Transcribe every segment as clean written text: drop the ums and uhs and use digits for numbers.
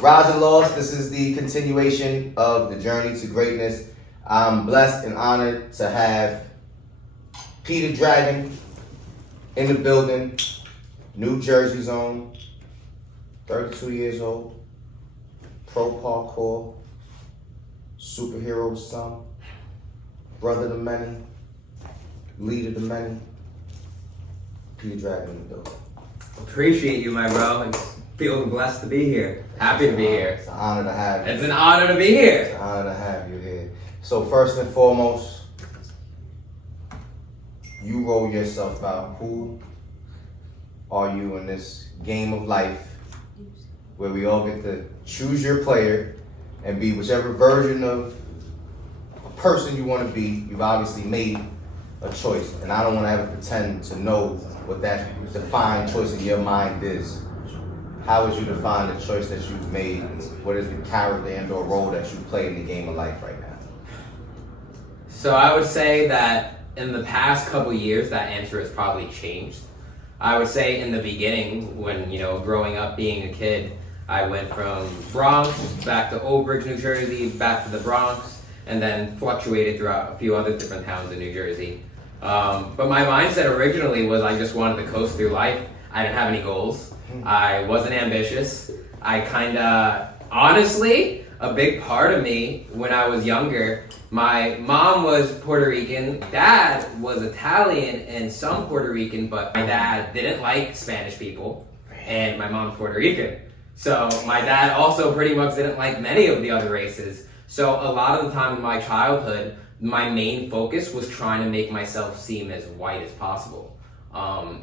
Rise and Loss, this is the continuation of the journey to greatness. I'm blessed and honored to have Peter Dragon in the building, New Jersey zone, 32 years old, pro parkour, superhero to some, brother to many, leader to many. Peter Dragon in the building. Appreciate you, my bro. I feel blessed to be here. Happy to be here. It's an honor to have you. It's an honor to be here. It's an honor to have you here. So first and foremost, you roll yourself out. Who are you in this game of life where we all get to choose your player and be whichever version of a person you want to be? You've obviously made a choice, and I don't want to ever pretend to know what that defined choice in your mind is. How would you define the choice that you've made? What is the character and or role that you play in the game of life right now? So I would say that in the past couple years, that answer has probably changed. I would say in the beginning, when, growing up, being a kid, I went from Bronx back to Old Bridge, New Jersey, back to the Bronx, and then fluctuated throughout a few other different towns in New Jersey. But my mindset originally was I just wanted to coast through life. I didn't have any goals. I wasn't ambitious. Honestly, a big part of me when I was younger, my mom was Puerto Rican, dad was Italian and some Puerto Rican, but my dad didn't like Spanish people, and my mom's Puerto Rican. So my dad also pretty much didn't like many of the other races. So a lot of the time in my childhood, my main focus was trying to make myself seem as white as possible.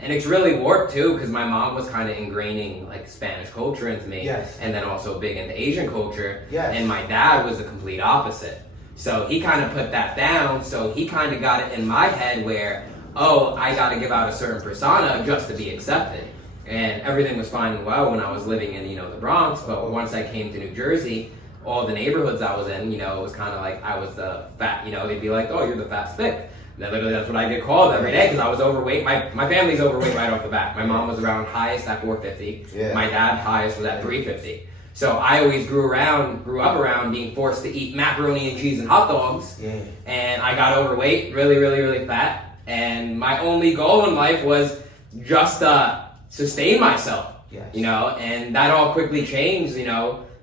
And it's really warped too, because my mom was kind of ingraining like Spanish culture into me, yes, and then also big into Asian culture, yes, and my dad was the complete opposite. So he kind of put that down, so he kind of got it in my head where, oh, I got to give out a certain persona just to be accepted. And everything was fine and well when I was living in, the Bronx, but once I came to New Jersey, all the neighborhoods I was in, it was kind of like I was the fat, they'd be like, oh, you're the fat stick. Literally, that's what I get called every day because I was overweight. My family's overweight right off the bat. My mom was around highest at 450. Yeah. My dad highest was at 350. So I always grew up around being forced to eat macaroni and cheese and hot dogs. Yeah. And I got overweight, really, really, really fat. And my only goal in life was just to sustain myself. Yes. And that all quickly changed,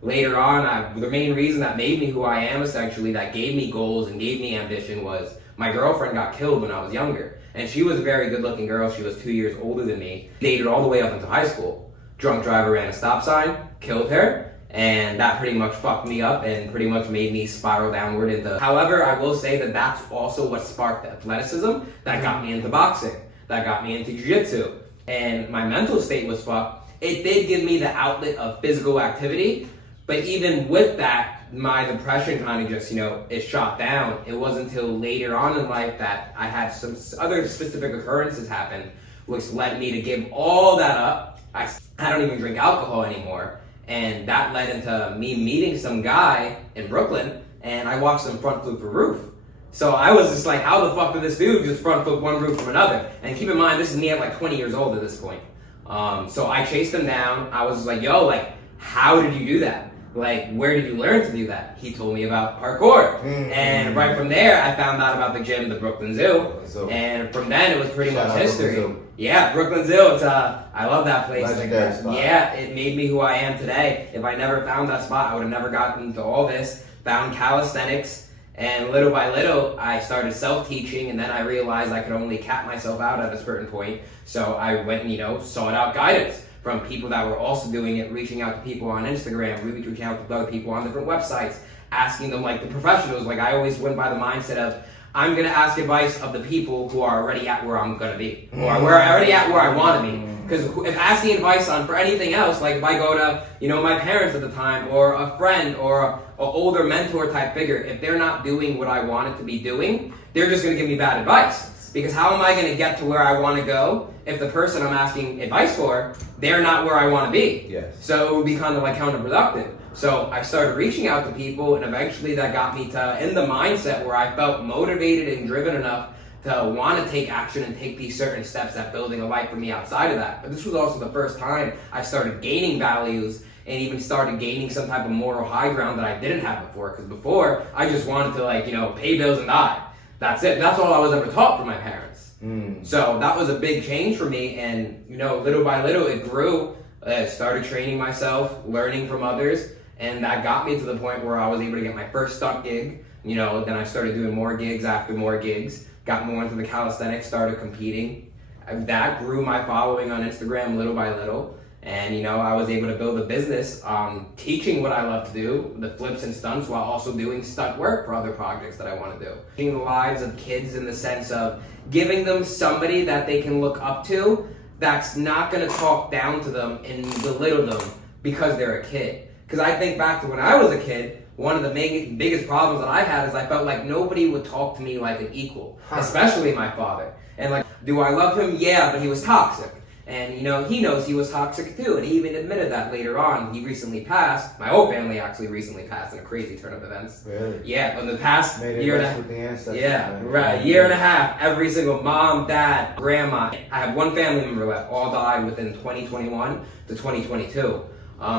Later on, the main reason that made me who I am, essentially, that gave me goals and gave me ambition was my girlfriend got killed when I was younger. And she was a very good-looking girl. She was 2 years older than me. Dated all the way up into high school. Drunk driver ran a stop sign, killed her, and that pretty much fucked me up and pretty much made me spiral downward into... However, I will say that that's also what sparked the athleticism that got me into boxing, that got me into jiu-jitsu. And my mental state was fucked. It did give me the outlet of physical activity, but even with that, my depression kind of just, it shot down. It wasn't until later on in life that I had some other specific occurrences happen, which led me to give all that up. I don't even drink alcohol anymore. And that led into me meeting some guy in Brooklyn, and I watched him front flip a roof. So I was just like, how the fuck did this dude just front flip one roof from another? And keep in mind, this is me at like 20 years old at this point. So I chased him down. I was just like, yo, how did you do that? Where did you learn to do that? He told me about parkour. Mm-hmm. And right from there, I found out about the gym, the Brooklyn Zoo. And from then, it was pretty much history. Yeah, Brooklyn Zoo. I love that place. Legendary spot. Yeah, it made me who I am today. If I never found that spot, I would have never gotten into all this. Found calisthenics. And little by little, I started self-teaching, and then I realized I could only cap myself out at a certain point. So I went and, sought out guidance from people that were also doing it, reaching out to people on Instagram, reaching out to other people on different websites, asking them the professionals. I always went by the mindset of, I'm going to ask advice of the people who are already at where I'm going to be, or where I already at where I want to be. Because if asking advice for anything else, if I go to, my parents at the time, or a friend, or an older mentor type figure, if they're not doing what I wanted to be doing, they're just going to give me bad advice. Because how am I going to get to where I want to go if the person I'm asking advice for, they're not where I want to be? Yes. So it would be kind of counterproductive. So I started reaching out to people, and eventually that got me in the mindset where I felt motivated and driven enough to want to take action and take these certain steps at building a life for me outside of that. But this was also the first time I started gaining values and even started gaining some type of moral high ground that I didn't have before. Because before, I just wanted to, like, you know, pay bills and die. That's it. That's all I was ever taught from my parents. So that was a big change for me, and, you know, little by little it grew. I started training myself, learning from others, and that got me to the point where I was able to get my first stunt gig. You know, then I started doing more gigs after more gigs, got more into the calisthenics, started competing. That grew my following on Instagram little by little. And, you know, I was able to build a business teaching what I love to do, the flips and stunts, while also doing stunt work for other projects that I want to do. Changing the lives of kids in the sense of giving them somebody that they can look up to that's not going to talk down to them and belittle them because they're a kid. Because I think back to when I was a kid, one of the biggest problems that I had is I felt like nobody would talk to me like an equal, especially my father. And like, do I love him? Yeah, but he was toxic. And, you know, he knows he was toxic too, and he even admitted that later on. He recently passed. My whole family actually recently passed in a crazy turn of events. Really? Yeah, in the past year and a half. Yeah, man. right. Year and a half, every single mom, dad, grandma. I have one family member that all died within 2021 to 2022.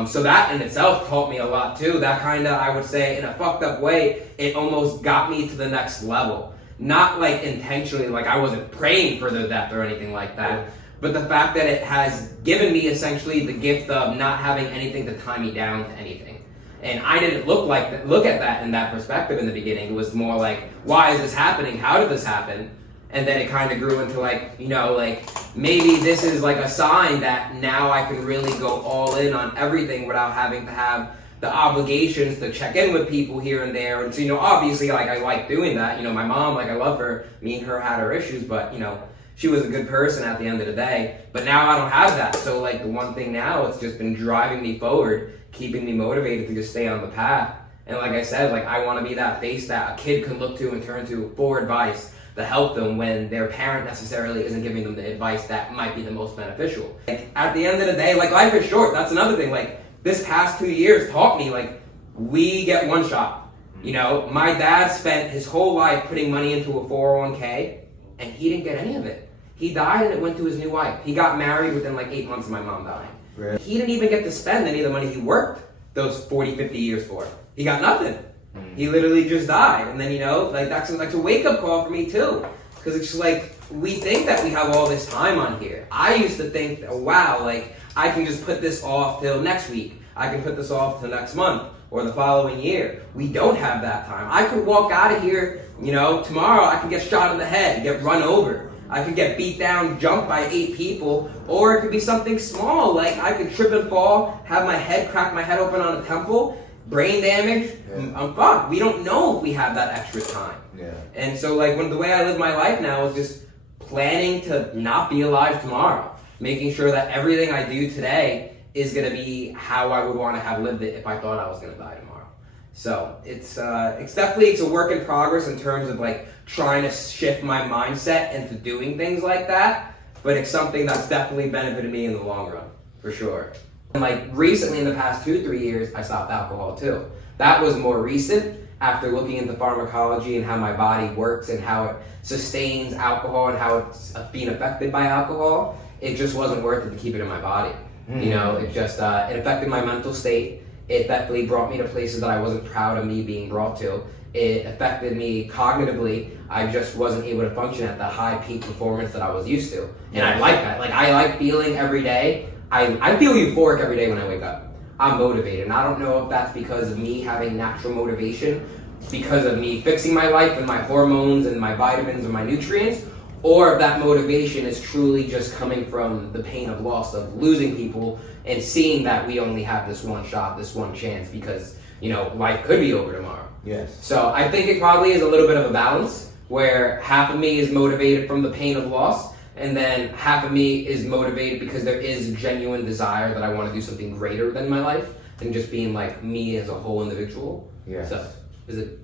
So that in itself taught me a lot too. That kind of, I would say, in a fucked up way, it almost got me to the next level. Not like intentionally, like I wasn't praying for their death or anything like that. But the fact that it has given me essentially the gift of not having anything to tie me down to anything. And I didn't look at that in that perspective in the beginning. It was more like, why is this happening? How did this happen? And then it kind of grew into like, you know, like maybe this is like a sign that now I can really go all in on everything without having to have the obligations to check in with people here and there. And so, you know, obviously like I like doing that. You know, my mom, like I love her. Me and her had our issues, but you know, she was a good person at the end of the day, but now I don't have that. So like the one thing now, it's just been driving me forward, keeping me motivated to just stay on the path. And like I said, like I want to be that face that a kid can look to and turn to for advice to help them when their parent necessarily isn't giving them the advice that might be the most beneficial. Like at the end of the day, like life is short. That's another thing. Like this past 2 years taught me like we get one shot. You know, my dad spent his whole life putting money into a 401k and he didn't get any of it. He died and it went to his new wife. He got married within like 8 months of my mom dying. Really? He didn't even get to spend any of the money he worked those 40, 50 years for. He got nothing. He literally just died. And then, you know, like that's a wake-up call for me too. Because it's just like, we think that we have all this time on here. I used to think, oh, wow, like I can just put this off till next week. I can put this off till next month or the following year. We don't have that time. I could walk out of here, you know, tomorrow I could get shot in the head, get run over. I could get beat down, jumped by 8 people, or it could be something small, like I could trip and fall, have my head, crack my head open on a temple, brain damage, I'm fucked. We don't know if we have that extra time. Yeah. And so like the way I live my life now is just planning to not be alive tomorrow, making sure that everything I do today is gonna be how I would want to have lived it if I thought I was gonna die tomorrow. So it's definitely a work in progress in terms of like trying to shift my mindset into doing things like that, but it's something that's definitely benefited me in the long run, for sure. And like recently in the past 2-3 years, I stopped alcohol too. That was more recent after looking into pharmacology and how my body works and how it sustains alcohol and how it's being affected by alcohol. It just wasn't worth it to keep it in my body. You know, it just, it affected my mental state. It definitely brought me to places that I wasn't proud of me being brought to. It affected me cognitively. I just wasn't able to function at the high peak performance that I was used to. And I like that. Like I like feeling every day. I feel euphoric every day when I wake up. I'm motivated. And I don't know if that's because of me having natural motivation, because of me fixing my life and my hormones and my vitamins and my nutrients, or if that motivation is truly just coming from the pain of loss of losing people and seeing that we only have this one shot, this one chance, because, you know, life could be over tomorrow. Yes. So I think it probably is a little bit of a balance where half of me is motivated from the pain of loss, and then half of me is motivated because there is genuine desire that I want to do something greater than my life than just being like me as a whole individual. Yeah. So is it?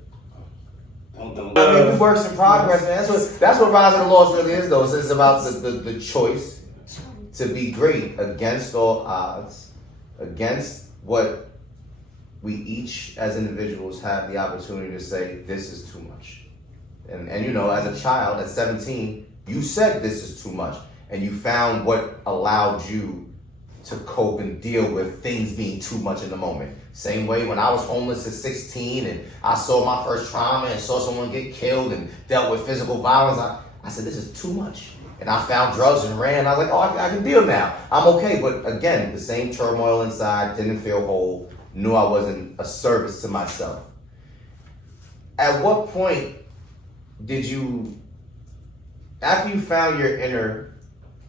I mean, we works in progress, man. That's what Rise of the Lost really is, though. It's about the choice to be great against all odds, against what we each as individuals have the opportunity to say, this is too much. And you know, as a child at 17, you said this is too much, and you found what allowed you to cope and deal with things being too much in the moment. Same way when I was homeless at 16 and I saw my first trauma and saw someone get killed and dealt with physical violence, I said, this is too much. And I found drugs and ran. I was like, oh, I can deal now. I'm okay. But again, the same turmoil inside, didn't feel whole, knew I wasn't a service to myself. At what point did you, after you found your inner,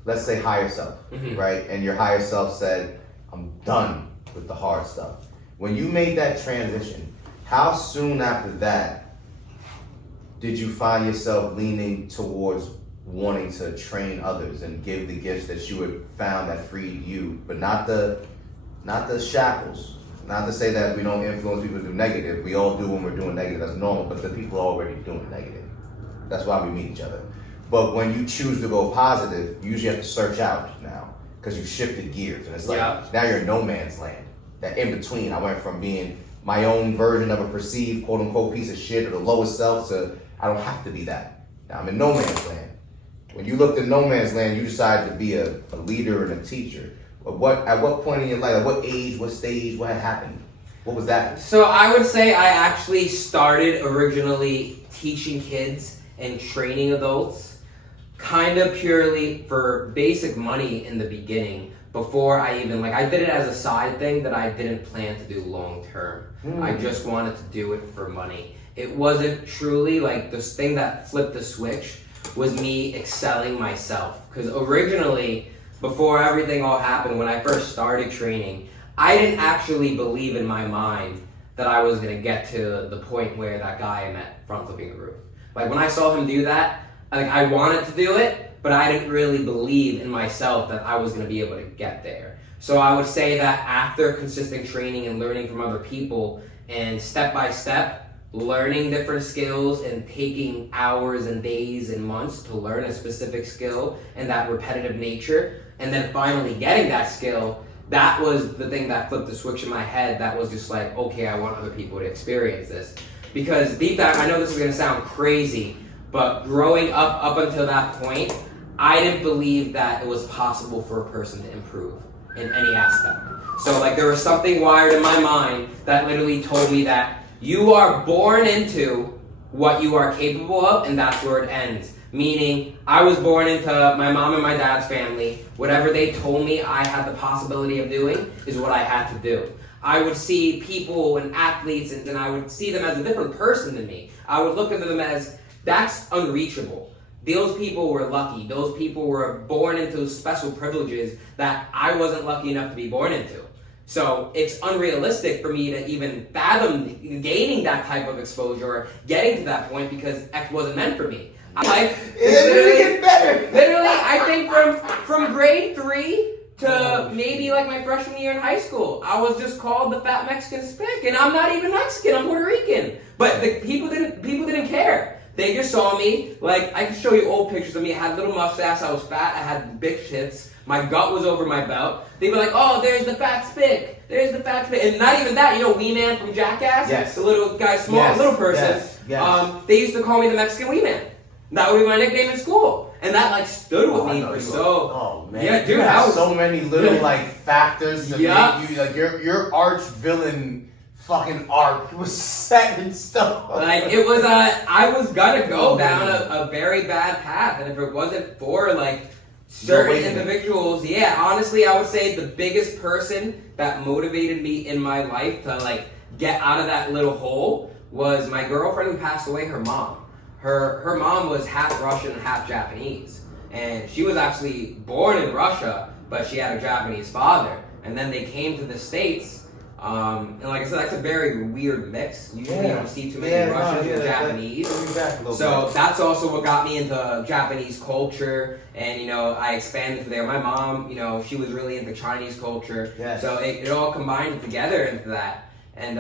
let's say higher self, right? And your higher self said, I'm done with the hard stuff. When you made that transition, how soon after that did you find yourself leaning towards wanting to train others and give the gifts that you had found that freed you, but not the shackles? Not to say that we don't influence people to do negative. We all do when we're doing negative. That's normal. But the people are already doing negative. That's why we meet each other. But when you choose to go positive, you usually have to search out now because you've shifted gears. And it's like, now you're in no man's land. That in between, I went from being my own version of a perceived quote unquote piece of shit or the lowest self to I don't have to be that. Now I'm in no man's land. When you looked at no man's land, you decided to be a leader and a teacher. At what point in your life, at what age, what stage, what had happened? What was that? So I would say I actually started originally teaching kids and training adults kind of purely for basic money in the beginning before I even, I did it as a side thing that I didn't plan to do long term. I just wanted to do it for money. It wasn't truly this thing that flipped the switch was me excelling myself. Because originally, before everything all happened, when I first started training, I didn't actually believe in my mind that I was going to get to the point where that guy I met front flipping the roof. When I saw him do that, I wanted to do it, but I didn't really believe in myself that I was going to be able to get there. So I would say that after consistent training and learning from other people and step by step, learning different skills and taking hours and days and months to learn a specific skill and that repetitive nature, and then finally getting that skill, that was the thing that flipped the switch in my head. That was just okay, I want other people to experience this. Because deep down, I know this is going to sound crazy, but growing up until that point, I didn't believe that it was possible for a person to improve in any aspect. So there was something wired in my mind that literally told me that you are born into what you are capable of, and that's where it ends. Meaning, I was born into my mom and my dad's family. Whatever they told me I had the possibility of doing is what I had to do. I would see people and athletes, and I would see them as a different person than me. I would look at them as, that's unreachable. Those people were lucky. Those people were born into special privileges that I wasn't lucky enough to be born into. So it's unrealistic for me to even fathom gaining that type of exposure or getting to that point because X wasn't meant for me. It's literally getting better. Literally, I think from grade 3 to maybe my freshman year in high school, I was just called the fat Mexican spick, and I'm not even Mexican. I'm Puerto Rican. But the people didn't care. They just saw me. I can show you old pictures of me. I had a little mustache. I was fat. I had big shits. My gut was over my belt. They'd be like, oh, there's the fat spick. There's the fat spick. And not even that, Wee Man from Jackass? Yes. The little guy, little person. Yes. They used to call me the Mexican Wee Man. That would be my nickname in school. And that stood with me for so... Oh, man. Yeah, dude, you have so many little factors to make you... your arch villain fucking arc was set in stone. It was... I was gonna go down a very bad path. And if it wasn't for certain individuals, honestly, I would say the biggest person that motivated me in my life to get out of that little hole was my girlfriend who passed away, her mom. Her mom was half Russian and half Japanese. And she was actually born in Russia, but she had a Japanese father. And then they came to the States. And like I said, that's a very weird mix. Usually you don't see too many Russians or Japanese. So that's also what got me into Japanese culture. And, I expanded from there. My mom, she was really into Chinese culture. Yes. So it all combined together into that. And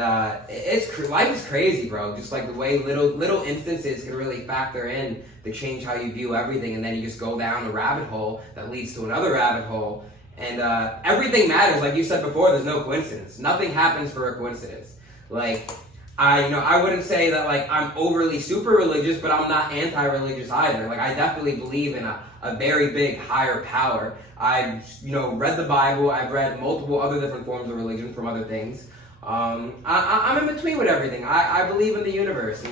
life is crazy, bro. Just the way little instances can really factor in to change how you view everything, and then you just go down a rabbit hole that leads to another rabbit hole. And everything matters, like you said before. There's no coincidence. Nothing happens for a coincidence. I wouldn't say that I'm overly super religious, but I'm not anti-religious either. I definitely believe in a a very big higher power. I've, read the Bible. I've read multiple other different forms of religion from other things. I'm in between with everything. I believe in the universe,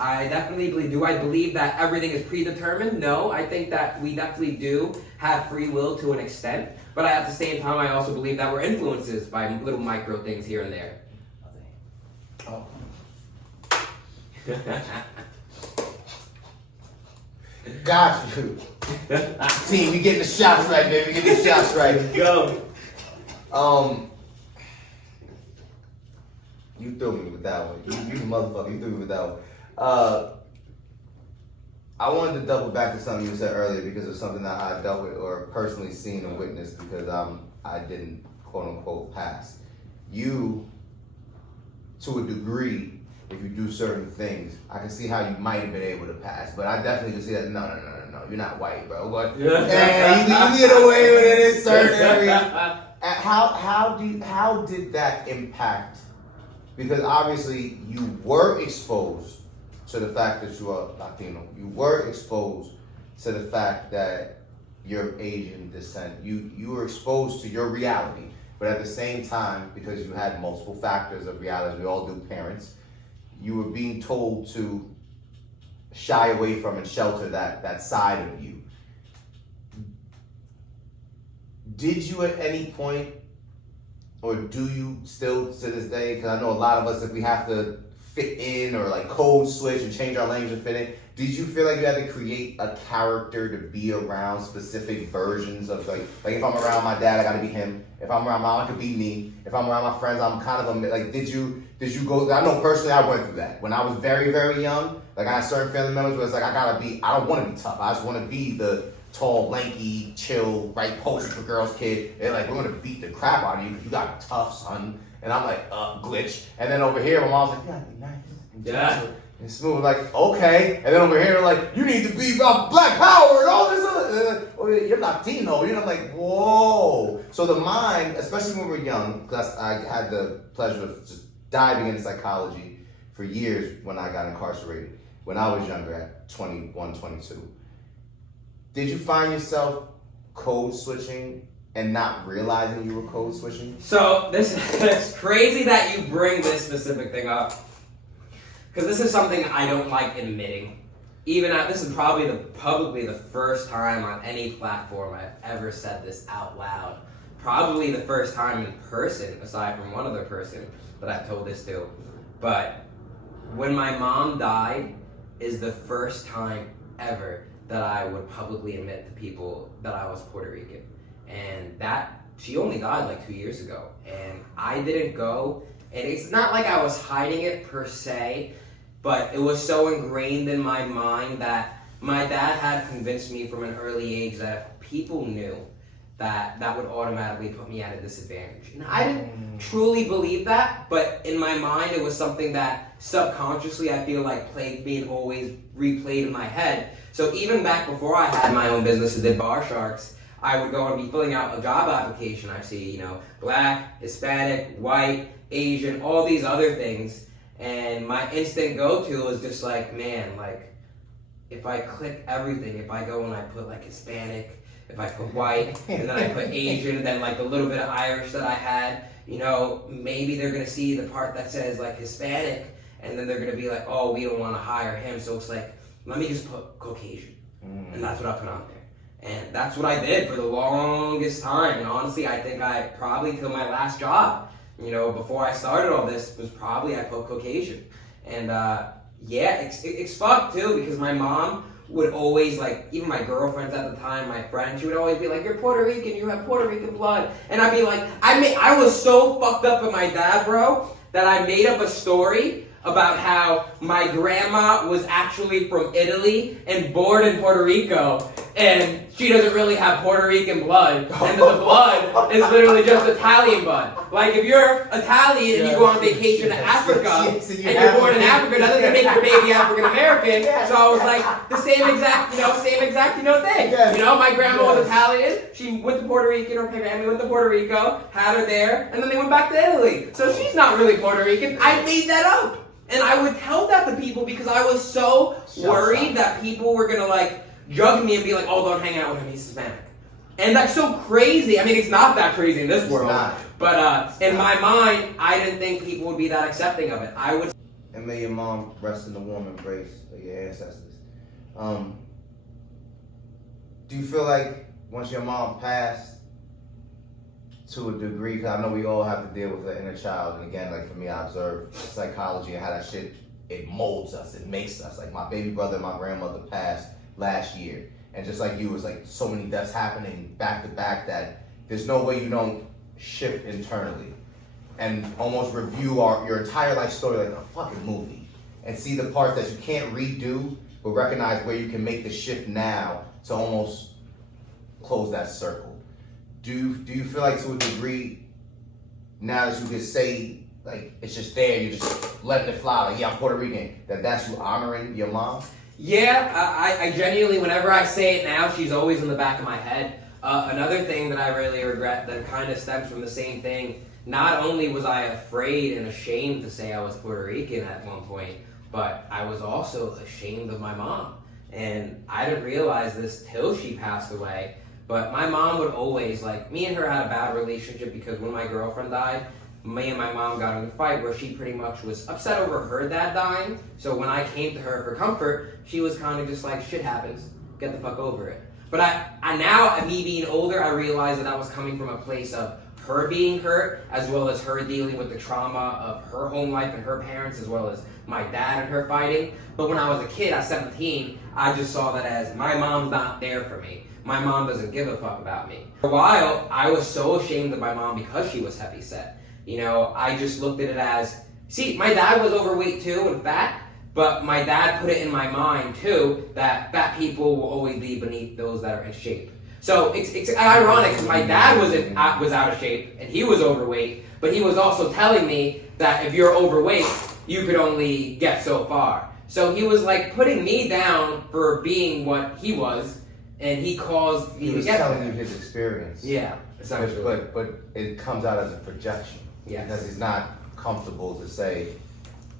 I definitely believe. Do I believe that everything is predetermined? No, I think that we definitely do have free will to an extent. But at the same time, I also believe that we're influences by little micro things here and there. Oh. Got you. Team, we getting the shots right, baby. We getting the shots right. Go. You threw me with that one. You motherfucker, you threw me with that one. I wanted to double back to something you said earlier because of something that I dealt with or personally seen and witnessed because I didn't quote unquote pass. You, to a degree, if you do certain things, I can see how you might have been able to pass, but I definitely can see that no, you're not white, bro. But and you get away with it in certain areas. How did that impact? Because obviously you were exposed to the fact that you are Latino. You were exposed to the fact that you're Asian descent. You were exposed to your reality, but at the same time, because you had multiple factors of reality, we all do, parents, you were being told to shy away from and shelter that side of you. Did you at any point, or do you still to this day, because I know a lot of us, if we have to fit in or like code switch and change our language and fit in, did you feel like you had to create a character to be around specific versions of like if I'm around my dad, I gotta be him. If I'm around my mom, I could be me. If I'm around my friends, I'm kind of like, did you go, I know personally I went through that. When I was very, very young, like I had certain family members where it's like, I don't want to be tough. I just want to be the tall, lanky, chill, write poetry for girls kid. They're like, we're gonna beat the crap out of you because you got tough, son. And I'm like, glitch. And then over here, my mom's like, you gotta be nice and gentle and smooth. Like, okay. And then over here, like, you need to be about Black Power and all this other. You're Latino. I'm like, whoa. So the mind, especially when we're young, because I had the pleasure of just diving into psychology for years when I got incarcerated. When I was younger, at 21, 22. Did you find yourself code switching and not realizing you were code switching? So it's crazy that you bring this specific thing up, because this is something I don't like admitting. This is probably publicly the first time on any platform I've ever said this out loud. Probably the first time in person, aside from one other person that I've told this to. But when my mom died is the first time ever that I would publicly admit to people that I was Puerto Rican. And she only died like 2 years ago. And I didn't go, and it's not like I was hiding it per se, but it was so ingrained in my mind that my dad had convinced me from an early age that if people knew, that would automatically put me at a disadvantage. And I didn't truly believe that, but in my mind it was something that subconsciously I feel like played me and always replayed in my head. So even back before I had my own business and did Bar Sharks, I would go and be filling out a job application. I see, Black, Hispanic, white, Asian, all these other things. And my instant go-to was just like, man, like, if I click everything, if I go and I put like Hispanic, if I put white, and then I put Asian, and then like the little bit of Irish that I had, maybe they're gonna see the part that says like Hispanic, and then they're gonna be like, oh, we don't wanna hire him, so it's like, let me just put Caucasian. And that's what I put on there. And that's what I did for the longest time. And honestly, I think I probably till my last job, before I started all this, was probably I put Caucasian. And it's fucked too, because my mom would always, like, even my girlfriends at the time, my friends, she would always be like, you're Puerto Rican, you have Puerto Rican blood. And I'd be like, I was so fucked up with my dad, bro, that I made up a story about how my grandma was actually from Italy and born in Puerto Rico, and she doesn't really have Puerto Rican blood, and the blood is literally just Italian blood. Like, if you're Italian and you go on vacation to Africa, and you're born in Africa, that doesn't make your baby African American. So I was like, the same exact thing. My grandma was Italian, she went to Puerto Rican, her family went to Puerto Rico, had her there, and then they went back to Italy. So she's not really Puerto Rican. I made that up. And I would tell that to people because I was so worried that people were gonna like judge me and be like, oh, don't hang out with him, he's Hispanic. And that's so crazy. I mean, it's not that crazy in this world. Not. But in my mind, I didn't think people would be that accepting of it. I would. And may your mom rest in the warm embrace of your ancestors. Do you feel like once your mom passed, to a degree, because I know we all have to deal with the inner child, and again, like for me, I observe psychology and how that shit, it molds us, it makes us. Like my baby brother and my grandmother passed last year, and just like you, it was like so many deaths happening back to back that there's no way you don't shift internally and almost review your entire life story like a fucking movie and see the parts that you can't redo, but recognize where you can make the shift now to almost close that circle. Do you feel like to a degree now that you can say like it's just there, you're just letting it fly, like yeah, I'm Puerto Rican, that's you honoring your mom? Yeah, I genuinely, whenever I say it now, she's always in the back of my head. Another thing that I really regret that kind of stems from the same thing, not only was I afraid and ashamed to say I was Puerto Rican at one point, but I was also ashamed of my mom. And I didn't realize this till she passed away. But my mom would always, like, me and her had a bad relationship because when my girlfriend died, me and my mom got in a fight where she pretty much was upset over her dad dying. So when I came to her for comfort, she was kind of just like, shit happens, get the fuck over it. But I now, at me being older, I realized that was coming from a place of her being hurt, as well as her dealing with the trauma of her home life and her parents, as well as my dad and her fighting. But when I was a kid, at 17, I just saw that as my mom's not there for me. My mom doesn't give a fuck about me. For a while, I was so ashamed of my mom because she was heavyset. You know, I just looked at it as, see, my dad was overweight too and fat, but my dad put it in my mind too that fat people will always be beneath those that are in shape. So it's ironic because my dad was out of shape and he was overweight, but he was also telling me that if you're overweight, you could only get so far. So he was like putting me down for being what he was. And he caused me he to was get telling there. you his experience. Yeah, essentially. But it comes out as a projection. Yes. Because he's not comfortable to say,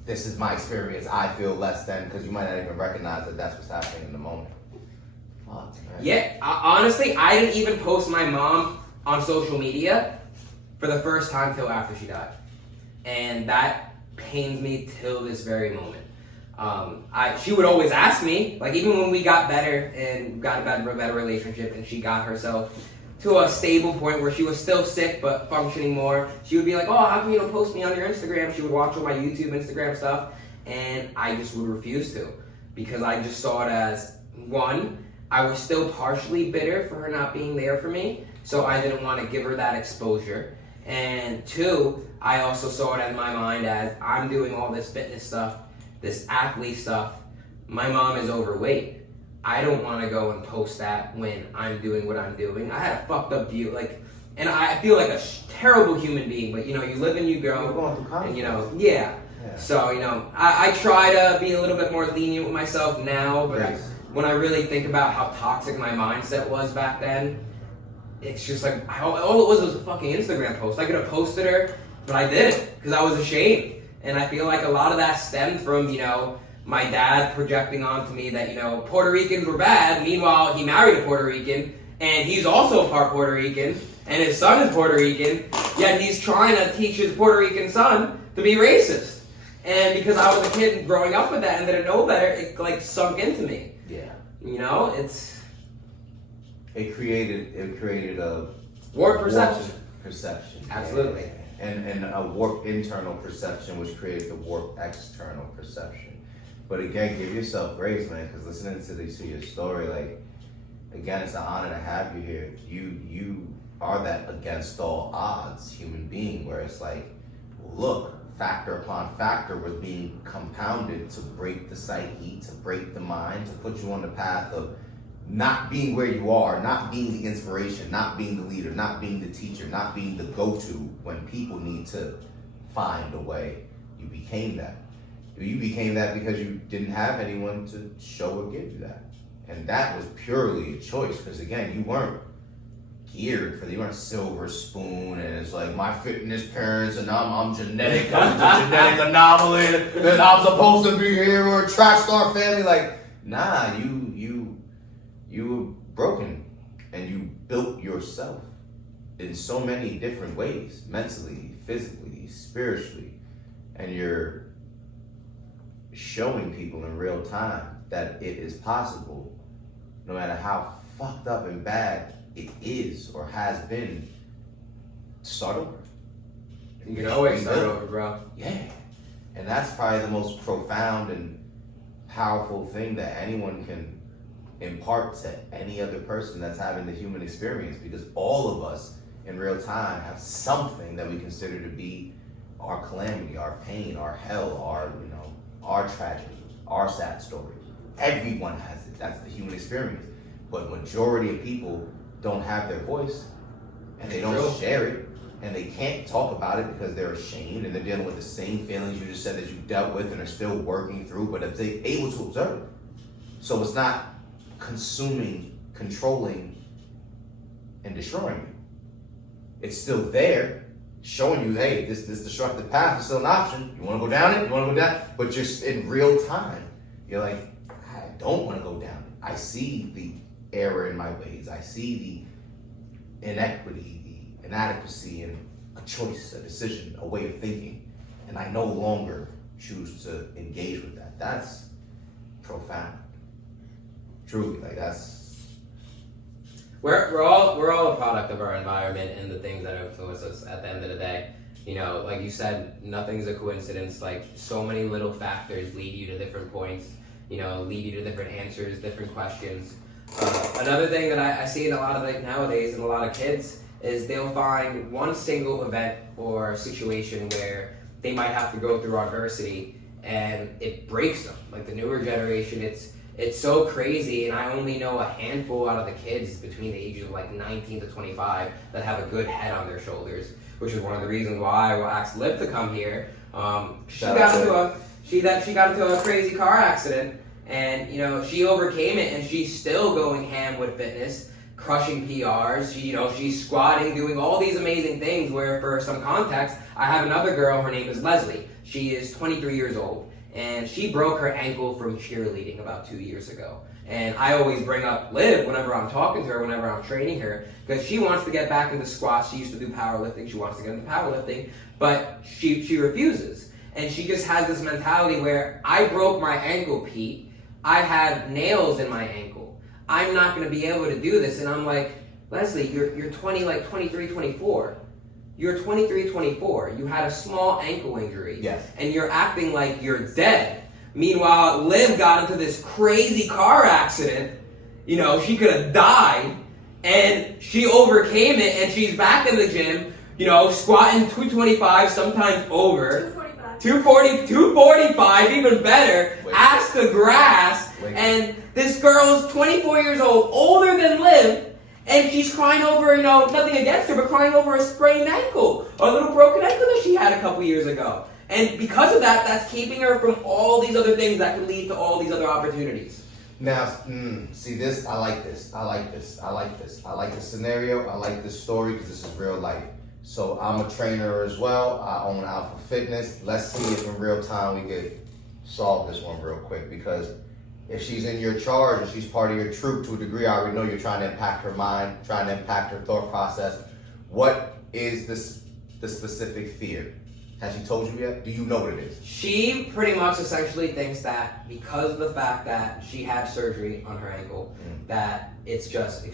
this is my experience, I feel less than, because you might not even recognize that that's what's happening in the moment. Fuck, man. Yeah, honestly, I didn't even post my mom on social media for the first time till after she died. And that pains me till this very moment. She would always ask me, like even when we got better and got a better relationship and she got herself to a stable point where she was still sick but functioning more, she would be like, oh, how come you don't post me on your Instagram? She would watch all my YouTube, Instagram stuff, and I just would refuse to because I just saw it as, one, I was still partially bitter for her not being there for me, so I didn't want to give her that exposure. And two, I also saw it in my mind as I'm doing all this fitness stuff, this athlete stuff, my mom is overweight. I don't want to go and post that when I'm doing what I'm doing. I had a fucked up view, like, and I feel like a terrible human being, but you know, you live and you grow. You're going through conflict. And you know, yeah. So, you know, I try to be a little bit more lenient with myself now, but when I really think about how toxic my mindset was back then, it's just like, all it was a fucking Instagram post. I could have posted her, but I didn't, because I was ashamed. And I feel like a lot of that stemmed from, you know, my dad projecting onto me that, you know, Puerto Ricans were bad. Meanwhile, he married a Puerto Rican, and he's also part Puerto Rican, and his son is Puerto Rican, yet he's trying to teach his Puerto Rican son to be racist. And because I was a kid growing up with that and didn't know better, it, like, sunk into me. Yeah. You know, It created a warped perception. Warped perception. Absolutely. And a warped internal perception, which created the warped external perception. But again, give yourself grace, man, because listening to your story, like, again, it's an honor to have you here. You are that against all odds human being, where it's like, look, factor upon factor was being compounded to break the psyche, to break the mind, to put you on the path of not being where you are, not being the inspiration, not being the leader, not being the teacher, not being the go-to when people need to find a way. You became that. You became that because you didn't have anyone to show or give you that. And that was purely a choice, because again, you weren't geared for that. You weren't silver spoon and it's like my fitness parents and I'm genetic, I'm the genetic anomaly and I'm supposed to be here or a track star family. Like, nah, you were broken and you built yourself in so many different ways, mentally, physically, spiritually, and you're showing people in real time that it is possible, no matter how fucked up and bad it is or has been, to start over. You can always start over, bro. Yeah. And that's probably the most profound and powerful thing that anyone can impart to any other person that's having the human experience, because all of us in real time have something that we consider to be our calamity, our pain, our hell, our tragedy, our sad story. Everyone has it. That's the human experience. But majority of people don't have their voice, and they don't share it, and they can't talk about it because they're ashamed, and they're dealing with the same feelings you just said that you dealt with and are still working through, but if they're able to observe. So it's not consuming, controlling, and destroying you. It's still there, showing you, hey, this destructive path is still an option. You want to go down it? You want to go down? But just in real time, you're like, I don't want to go down it. I see the error in my ways. I see the inequity, the inadequacy in a choice, a decision, a way of thinking, and I no longer choose to engage with that. That's profound. Truly, like that's. We're all a product of our environment and the things that influence us at the end of the day. You know, like you said, nothing's a coincidence. Like, so many little factors lead you to different points, lead you to different answers, different questions. Another thing that I see in a lot of nowadays in a lot of kids is they'll find one single event or situation where they might have to go through adversity and it breaks them. Like the newer generation, it's so crazy, and I only know a handful out of the kids between the ages of like 19 to 25 that have a good head on their shoulders, which is one of the reasons why I asked Liv to come here. She got into a crazy car accident, and she overcame it, and she's still going ham with fitness, crushing PRs. She's squatting, doing all these amazing things. Where, for some context, I have another girl. Her name is Leslie. She is 23 years old. And she broke her ankle from cheerleading about 2 years ago. And I always bring up Liv whenever I'm talking to her, whenever I'm training her, because she wants to get back into squats. She used to do powerlifting. She wants to get into powerlifting, but she refuses. And she just has this mentality where, I broke my ankle, Pete. I have nails in my ankle. I'm not going to be able to do this. And I'm like, Leslie, you're 23, 24. You're 23, 24. You had a small ankle injury. Yes. And you're acting like you're dead. Meanwhile, Liv got into this crazy car accident. She could have died. And she overcame it, and she's back in the gym, squatting 225, sometimes over. 245, even better. Ass to grass. And this girl's 24 years old, older than Liv. And she's crying over, nothing against her, but crying over a sprained ankle, or a little broken ankle that she had a couple years ago. And because of that, that's keeping her from all these other things that can lead to all these other opportunities. Now, see this, I like this. I like this scenario, I like this story, because this is real life. So I'm a trainer as well. I own Alpha Fitness. Let's see if in real time we could solve this one real quick, because if she's in your charge and she's part of your troop to a degree, I already know you're trying to impact her mind, trying to impact her thought process. What is the specific fear? Has she told you yet? Do you know what it is? She pretty much essentially thinks that because of the fact that she had surgery on her ankle, that it's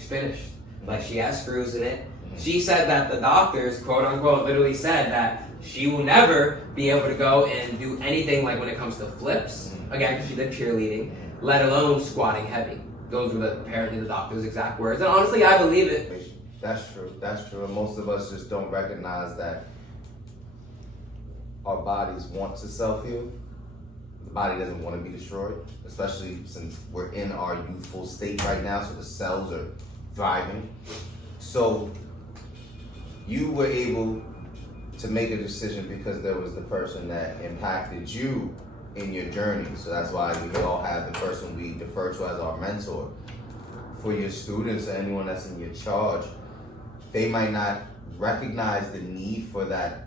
finished. Like, she has screws in it. She said that the doctors, quote unquote, literally said that she will never be able to go and do anything like when it comes to flips, again, because she did cheerleading, let alone squatting heavy. Those were apparently the doctor's exact words. And honestly, I believe it. That's true. And most of us just don't recognize that our bodies want to self-heal. The body doesn't want to be destroyed, especially since we're in our youthful state right now, so the cells are thriving. So you were able to make a decision because there was the person that impacted you in your journey. So that's why we all have the person we defer to as our mentor. For your students or anyone that's in your charge, they might not recognize the need for that.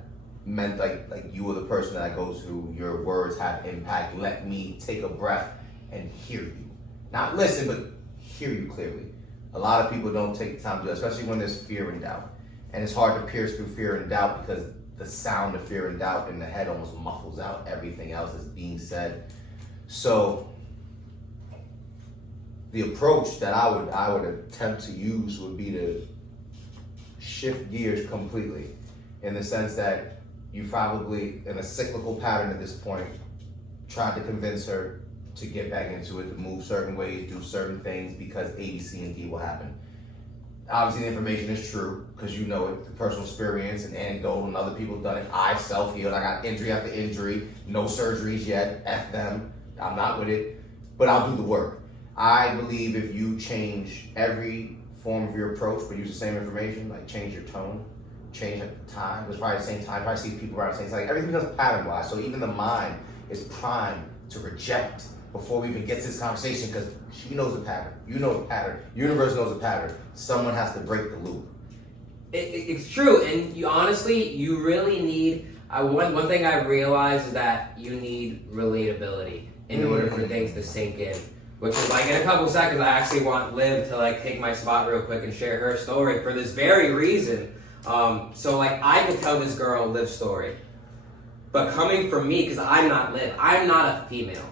Meant like you were the person that goes through, your words have impact. Let me take a breath and hear you. Not listen, but hear you clearly. A lot of people don't take the time to do that, especially when there's fear and doubt. And it's hard to pierce through fear and doubt because the sound of fear and doubt in the head almost muffles out everything else that's being said. So the approach that I would attempt to use would be to shift gears completely, in the sense that you probably, in a cyclical pattern at this point, tried to convince her to get back into it, to move certain ways, do certain things because A, B, C, and D will happen. Obviously, the information is true because you know it, the personal experience and anecdotal, and other people have done it. I self-healed. I got injury after injury, no surgeries yet. F them. I'm not with it, but I'll do the work. I believe if you change every form of your approach but use the same information, like change your tone, change at the time, it was probably the same time, probably see people around the same time, like everything becomes pattern-wise. So even the mind is primed to reject before we even get to this conversation because she knows the pattern. You know the pattern. Universe knows the pattern. Someone has to break the loop. It's true, and you honestly, you really need. One thing I've realized is that you need relatability in order for things to sink in. Which is like, in a couple seconds, I actually want Liv to like take my spot real quick and share her story for this very reason. So like, I could tell this girl Liv's story, but coming from me, because I'm not Liv, I'm not a female,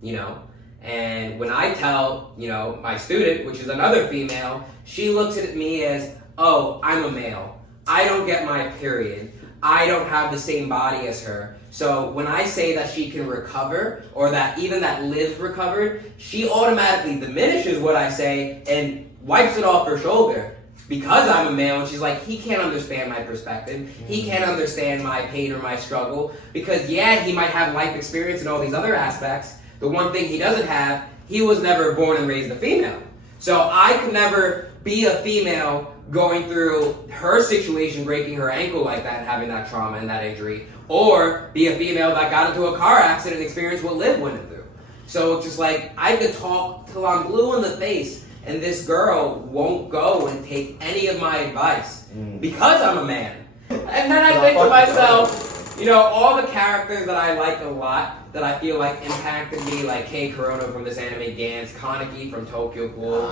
you know. And when I tell, you know, my student, which is another female, she looks at me as, oh, I'm a male. I don't get my period. I don't have the same body as her. So when I say that she can recover, or that even that Liv's recovered, she automatically diminishes what I say and wipes it off her shoulder. Because I'm a male, and she's like, he can't understand my perspective. He can't understand my pain or my struggle. Because yeah, he might have life experience and all these other aspects. The one thing he doesn't have, he was never born and raised a female. So I could never be a female going through her situation, breaking her ankle like that, and having that trauma and that injury, or be a female that got into a car accident and experienced what Liv went through. So it's just like, I could talk till I'm blue in the face, and this girl won't go and take any of my advice because I'm a man. And then I think to myself, you know, all the characters that I like a lot, that I feel like impacted me, like Kei Kurono from this anime Gantz, Kaneki from Tokyo Ghoul.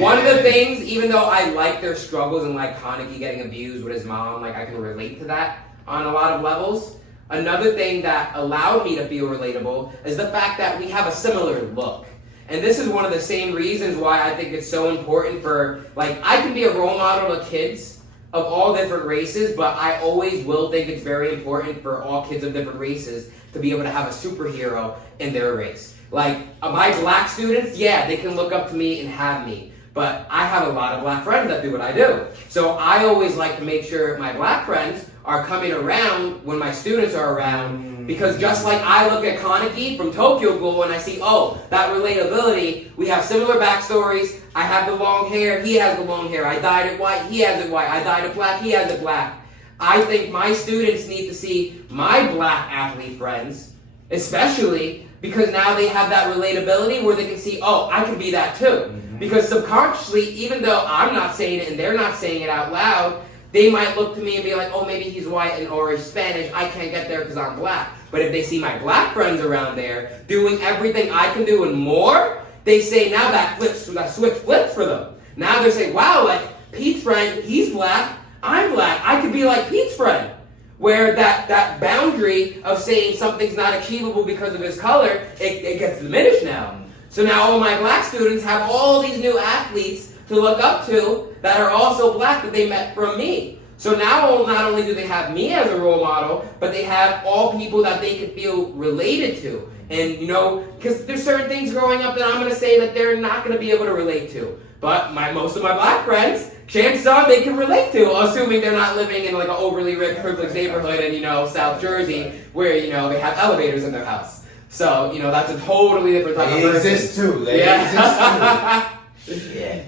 One of the things, even though I like their struggles and like Kaneki getting abused with his mom, like I can relate to that on a lot of levels. Another thing that allowed me to feel relatable is the fact that we have a similar look. And this is one of the same reasons why I think it's so important for, like, I can be a role model to kids of all different races, but I always will think it's very important for all kids of different races to be able to have a superhero in their race. Like, my black students, yeah, they can look up to me and have me, but I have a lot of black friends that do what I do. So I always like to make sure my black friends are coming around when my students are around, because just like I look at Kaneki from Tokyo Ghoul and I see, oh, that relatability, we have similar backstories, I have the long hair, he has the long hair, I dyed it white, he has it white, I dyed it black, he has it black. I think my students need to see my black athlete friends, especially because now they have that relatability where they can see, oh, I can be that too. Because subconsciously, even though I'm not saying it and they're not saying it out loud, they might look to me and be like, oh, maybe he's white and or he's Spanish, I can't get there because I'm black. But if they see my black friends around there doing everything I can do and more, they say now that switch flips for them. Now they're saying, wow, like Pete's friend, he's black, I'm black, I could be like Pete's friend. Where that boundary of saying something's not achievable because of his color, it gets diminished now. So now all my black students have all these new athletes to look up to that are also black that they met from me. So now not only do they have me as a role model, but they have all people that they can feel related to. And you know, because there's certain things growing up that I'm going to say that they're not going to be able to relate to. But most of my black friends, chances are they can relate to, assuming they're not living in like an overly rich, privileged neighborhood in, you know, South Jersey, where, you know, they have elevators in their house. So, you know, that's a totally different type of person. They exist too. Yeah.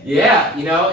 Yeah, you know,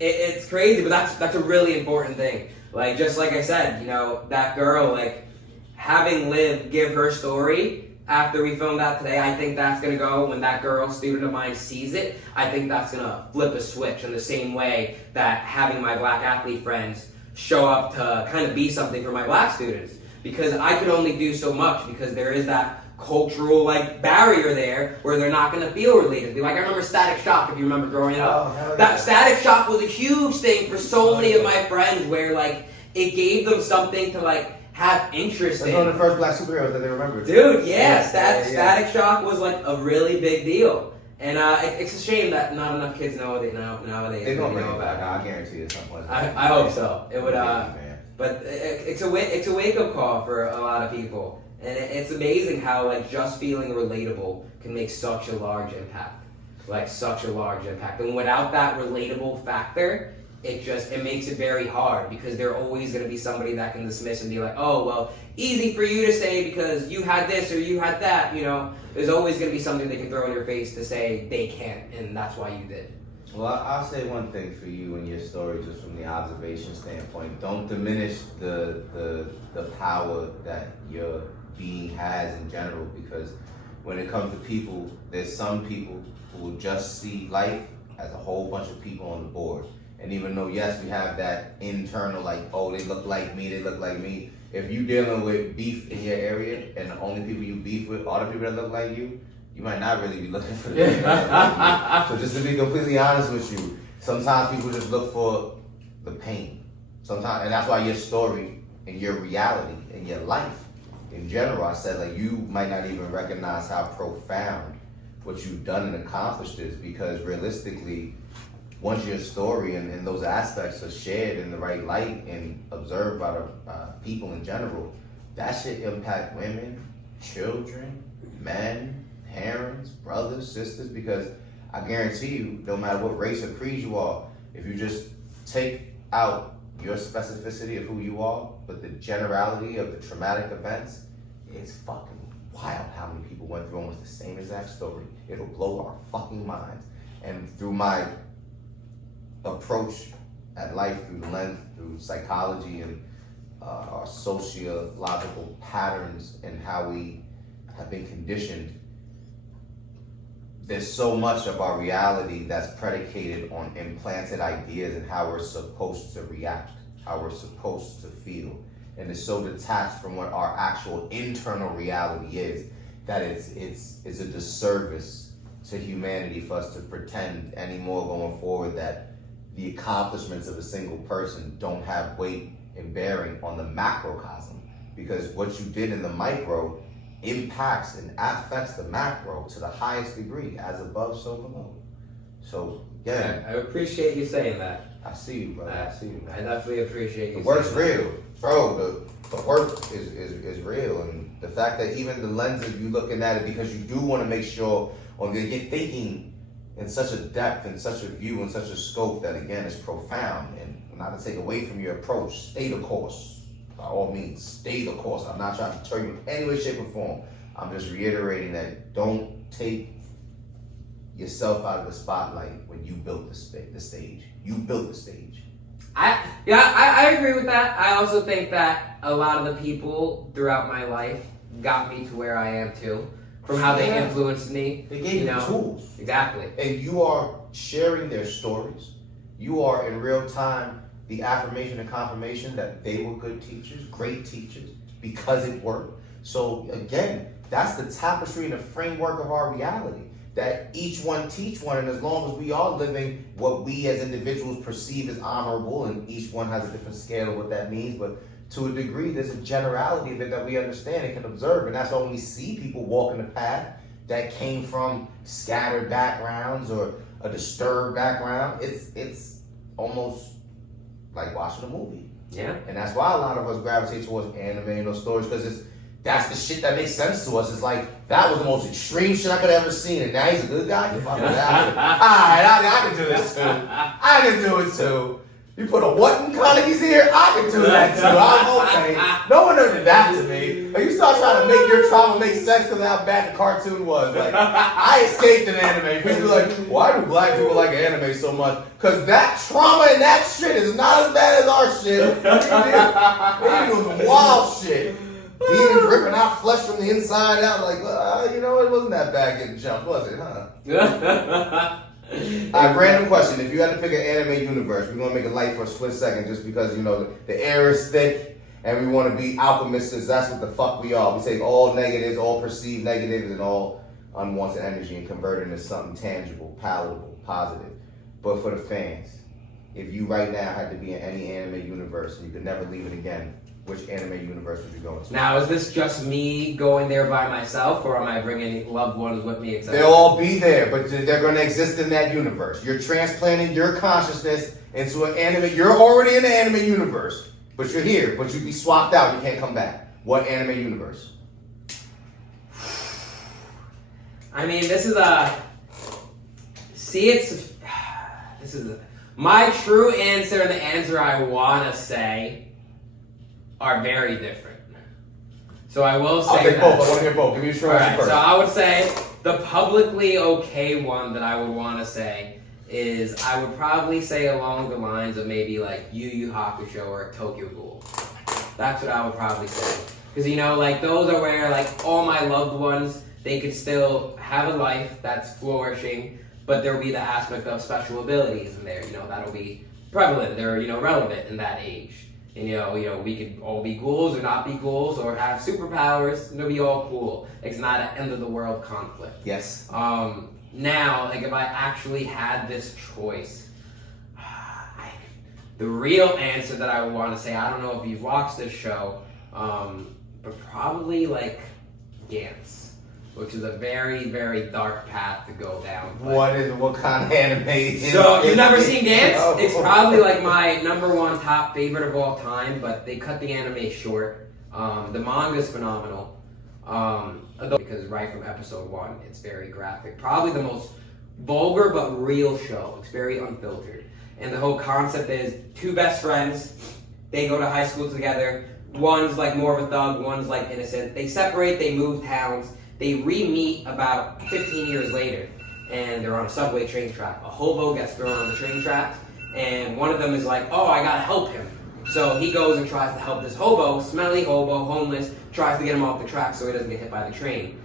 it's crazy, but that's a really important thing. Like, just like I said, you know, that girl, like, having Liv give her story after we filmed that today, I think that's going to go, when that girl, student of mine, sees it, I think that's going to flip a switch in the same way that having my black athlete friends show up to kind of be something for my black students. because I could only do so much because there is that cultural like barrier there where they're not going to feel related. Like I remember Static Shock, if you remember growing up. Oh, hell yeah. That Static Shock was a huge thing for so many of my friends where like it gave them something to like have interest That's in. one of the first black superheroes that they remember. Dude, Yeah, Static Shock was like a really big deal. And it's a shame that not enough kids nowadays They're gonna bring know it back. about it. I guarantee you something. I hope so. It would Man. but it's a wake up call for a lot of people, and it's amazing how like just feeling relatable can make such a large impact, And without that relatable factor, it makes it very hard because there's always going to be somebody that can dismiss and be like, oh well, easy for you to say because you had this or you had that. You know, there's always going to be something they can throw in your face to say they can't, and that's why you did. Well, I'll say one thing for you and your story, just from the observation standpoint. Don't diminish the power that your being has in general, because when it comes to people, there's some people who will just see life as a whole bunch of people on the board. And even though, yes, we have that internal, like, oh, they look like me, if you dealing with beef in your area and the only people you beef with are the people that look like you might not really be looking for the people that look like you. So just to be completely honest with you, sometimes people just look for the pain. Sometimes, and that's why your story and your reality and your life in general, I said, like, you might not even recognize how profound what you've done and accomplished is, because realistically, once your story and those aspects are shared in the right light and observed by the people in general, that should impact women, children, men, parents, brothers, sisters, because I guarantee you, no matter what race or creed you are, if you just take out your specificity of who you are, but the generality of the traumatic events, it's fucking wild how many people went through almost the same exact story. It'll blow our fucking minds. And through my approach at life, through the lens, through psychology and our sociological patterns and how we have been conditioned, there's so much of our reality that's predicated on implanted ideas and how we're supposed to react, how we're supposed to feel. And it's so detached from what our actual internal reality is that it's a disservice to humanity for us to pretend anymore going forward that the accomplishments of a single person don't have weight and bearing on the macrocosm, because what you did in the micro impacts and affects the macro to the highest degree, as above, so below. So, yeah. I appreciate you saying that. I see you, brother. I see you, man. I definitely appreciate you. The work's saying real. Bro, the work is real. And the fact that even the lens of you looking at it, because you do want to make sure you're thinking in such a depth and such a view and such a scope that, again, is profound. And not to take away from your approach, stay the course. By all means, stay the course. I'm not trying to turn you in any way, shape, or form. I'm just reiterating that don't take yourself out of the spotlight when you built the stage. You built the stage. I agree with that. I also think that a lot of the people throughout my life got me to where I am too, from how they influenced me. They gave you the tools. Exactly. And you are sharing their stories. You are in real time the affirmation and confirmation that they were good teachers, great teachers, because it worked. So again, that's the tapestry and the framework of our reality, that each one teach one, and as long as we are living what we as individuals perceive as honorable, and each one has a different scale of what that means, but to a degree, there's a generality of it that we understand and can observe, and that's why when we see people walking the path that came from scattered backgrounds or a disturbed background, it's almost like watching a movie. Yeah. And that's why a lot of us gravitate towards anime and those stories, because that's the shit that makes sense to us. It's like, that was the most extreme shit I could ever seen, and now he's a good guy? Fuck that. Alright, I can do this too. I can do it too. You put a what in Carnegie's ear? I can do that too. I'm okay. No one ever did that to me. Like, you start trying to make your trauma make sense because of how bad the cartoon was. Like, I escaped an anime. People are like, why do black people like anime so much? Because that trauma and that shit is not as bad as our shit. They do some wild shit. Demons ripping out flesh from the inside out. Like, well, you know, it wasn't that bad getting jumped, was it, huh? Alright, random question. If you had to pick an anime universe, we're going to make it light for a split second just because, you know, the air is thick and we want to be alchemists. That's what the fuck we are. We take all negatives, all perceived negatives, and all unwanted energy and convert it into something tangible, palatable, positive. But for the fans, if you right now had to be in any anime universe and you could never leave it again, which anime universe would you go into? Now, is this just me going there by myself, or am I bringing loved ones with me? Exactly. They'll all be there, but they're going to exist in that universe. You're transplanting your consciousness into an anime. You're already in the anime universe, but you're here, but you'd be swapped out. You can't come back. What anime universe? I mean, this is my true answer and the answer I want to say are very different. So I will say I'll take that. both. I want to hear both. Give me your true answer Alright, first. so I would say the publicly okay one that I would want to say is I would probably say along the lines of maybe like Yu Yu Hakusho or Tokyo Ghoul. That's what I would probably say. Because, you know, like those are where like all my loved ones, they could still have a life that's flourishing, but there'll be the aspect of special abilities in there, you know, that'll be prevalent, they're, you know, relevant in that age. And, you know, we could all be ghouls or not be ghouls or have superpowers, and it'll be all cool. It's not an end of the world conflict. Yes. Now, like if I actually had this choice, the real answer that I would want to say, I don't know if you've watched this show, but probably like Gantz, which is a very, very dark path to go down. But What kind of anime is so you've never seen Gantz? No. It's probably like my number one top favorite of all time, but they cut the anime short. The manga's phenomenal. Because right from episode 1, it's very graphic. Probably the most vulgar but real show. It's very unfiltered. And the whole concept is two best friends. They go to high school together. One's like more of a thug, one's like innocent. They separate, they move towns. They re-meet about 15 years later. And they're on a subway train track. A hobo gets thrown on the train track. And one of them is like, oh, I gotta help him. So he goes and tries to help this hobo, smelly hobo, homeless, tries to get him off the track so he doesn't get hit by the train.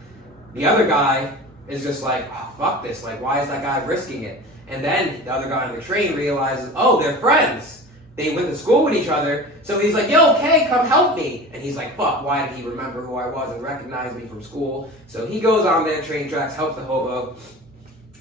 The other guy is just like, oh, fuck this, like, why is that guy risking it? And then the other guy on the train realizes, oh, they're friends. They went to school with each other, so he's like, yo, Kay, come help me. And he's like, fuck, why did he remember who I was and recognize me from school? So he goes on the train tracks, helps the hobo.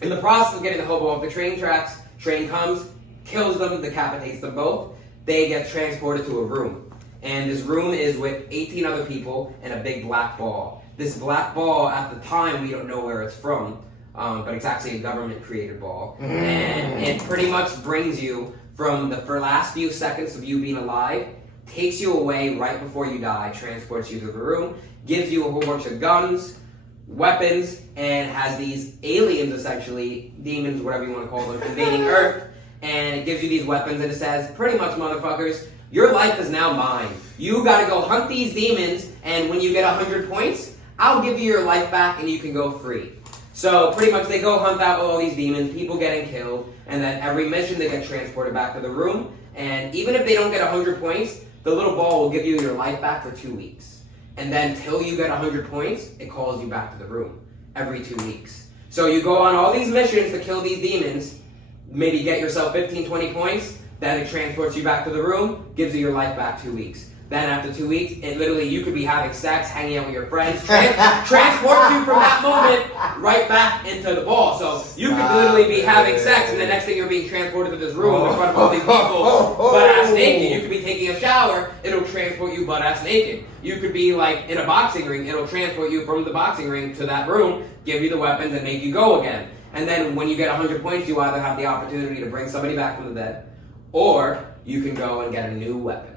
In the process of getting the hobo off the train tracks, train comes, kills them, decapitates them both. They get transported to a room. And this room is with 18 other people and a big black ball. This black ball, at the time, we don't know where it's from, but it's actually a government-created ball. And it pretty much brings you from the last few seconds of you being alive, takes you away right before you die, transports you to the room, gives you a whole bunch of guns, weapons, and has these aliens, essentially, demons, whatever you want to call them, invading Earth. And it gives you these weapons, and it says, pretty much, motherfuckers, your life is now mine. You gotta go hunt these demons, and when you get 100 points, I'll give you your life back, and you can go free. So, pretty much, they go hunt out all these demons, people getting killed, and then every mission, they get transported back to the room, and even if they don't get 100 points, the little ball will give you your life back for 2 weeks. And then, till you get 100 points, it calls you back to the room every 2 weeks. So, you go on all these missions to kill these demons, maybe get yourself 15, 20 points, then it transports you back to the room, gives you your life back 2 weeks. Then after 2 weeks, it literally, you could be having sex, hanging out with your friends, transports you from that moment right back into the ball. So you could literally be having sex, and the next thing you're being transported to this room in front of all these people, butt-ass naked. You could be taking a shower, it'll transport you butt-ass naked. You could be like in a boxing ring, it'll transport you from the boxing ring to that room, give you the weapons, and make you go again. And then when you get 100 points, you either have the opportunity to bring somebody back from the dead, or you can go and get a new weapon.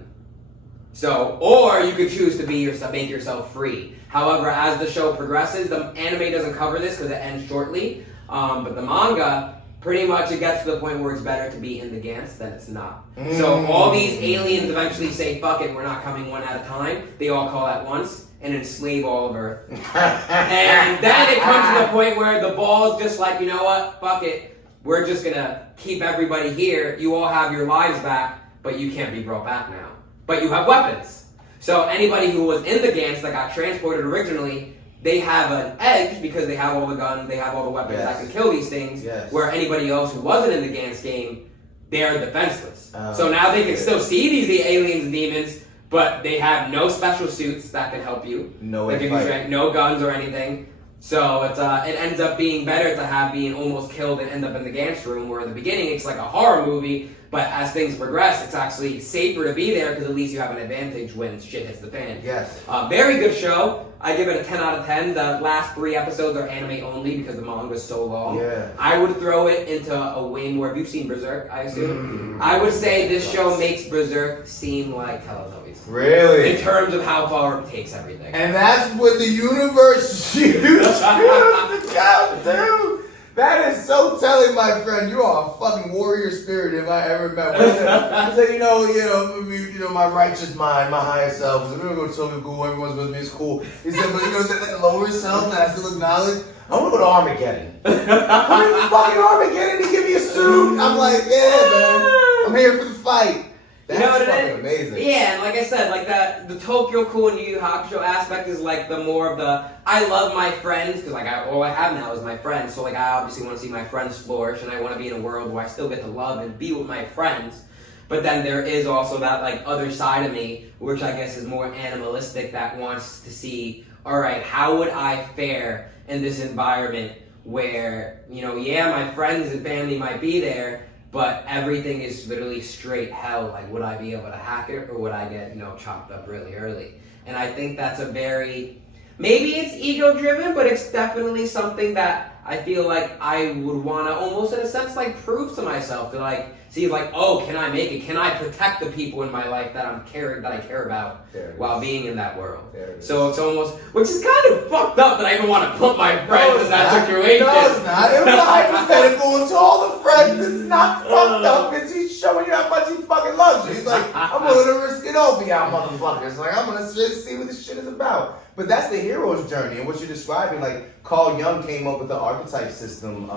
So, or you could choose to make yourself free. However, as the show progresses, the anime doesn't cover this because it ends shortly, but the manga, pretty much it gets to the point where it's better to be in the Gantz than it's not. So all these aliens eventually say, fuck it, we're not coming one at a time. They all call at once and enslave all of Earth. And then it comes to the point where the ball's just like, you know what, fuck it. We're just gonna keep everybody here. You all have your lives back, but you can't be brought back now. But you have weapons. So anybody who was in the Gantz that got transported originally, they have an edge because they have all the guns, they have all the weapons that can kill these things, where anybody else who wasn't in the Gantz game, they're defenseless. So now they can still see these aliens and demons, but they have no special suits that can help you. No That way can to do fight. strength, no guns or anything. So it's it ends up being better to have being almost killed and end up in the gantz room, where in the beginning it's like a horror movie, but as things progress, it's actually safer to be there because at least you have an advantage when shit hits the fan. Yes. Very good show. I give it a 10 out of 10. The last 3 episodes are anime only because the manga is so long. Yeah. I would throw it into a way more. Have you seen Berserk, I assume? I would say this show makes Berserk seem like Teletubbies. Really? In terms of how far it takes everything. And that's what the universe used to count, dude. That is so telling, my friend. You are a fucking warrior spirit if I ever met one. I said, for me, my righteous mind, my higher self. I'm gonna go to Tokyo Ghoul. Everyone's with me. It's cool. He said, but that lower self that I still acknowledge. I want to go to Armageddon. Come to fucking Armageddon to give me a suit. I'm like, yeah, man. I'm here for the fight. That's fucking amazing. Yeah, and like I said, like the Tokyo Ghoul and Yu Yu Hakusho aspect is like the more of the I love my friends because like all I have now is my friends. So like I obviously want to see my friends flourish, and I want to be in a world where I still get to love and be with my friends. But then there is also that like other side of me, which I guess is more animalistic, that wants to see, all right, how would I fare in this environment where my friends and family might be there, but everything is literally straight hell. Like, would I be able to hack it, or would I get, chopped up really early? And I think that's a very, maybe it's ego-driven, but it's definitely something that I feel like I would want to almost, in a sense, like, prove to myself to, like, see, like, oh, can I make it? Can I protect the people in my life that I care about while being in that world? So it's almost, which is kind of fucked up that I even want to put my friends in that situation. No, it's not. It was a hypothetical to all the friends. It's not fucked up. It's he's showing you how much he fucking loves you. He's like, I'm willing to risk it all for y'all motherfuckers. Like, I'm gonna see what this shit is about. But that's the hero's journey, and what you're describing, like Carl Jung came up with the archetype system.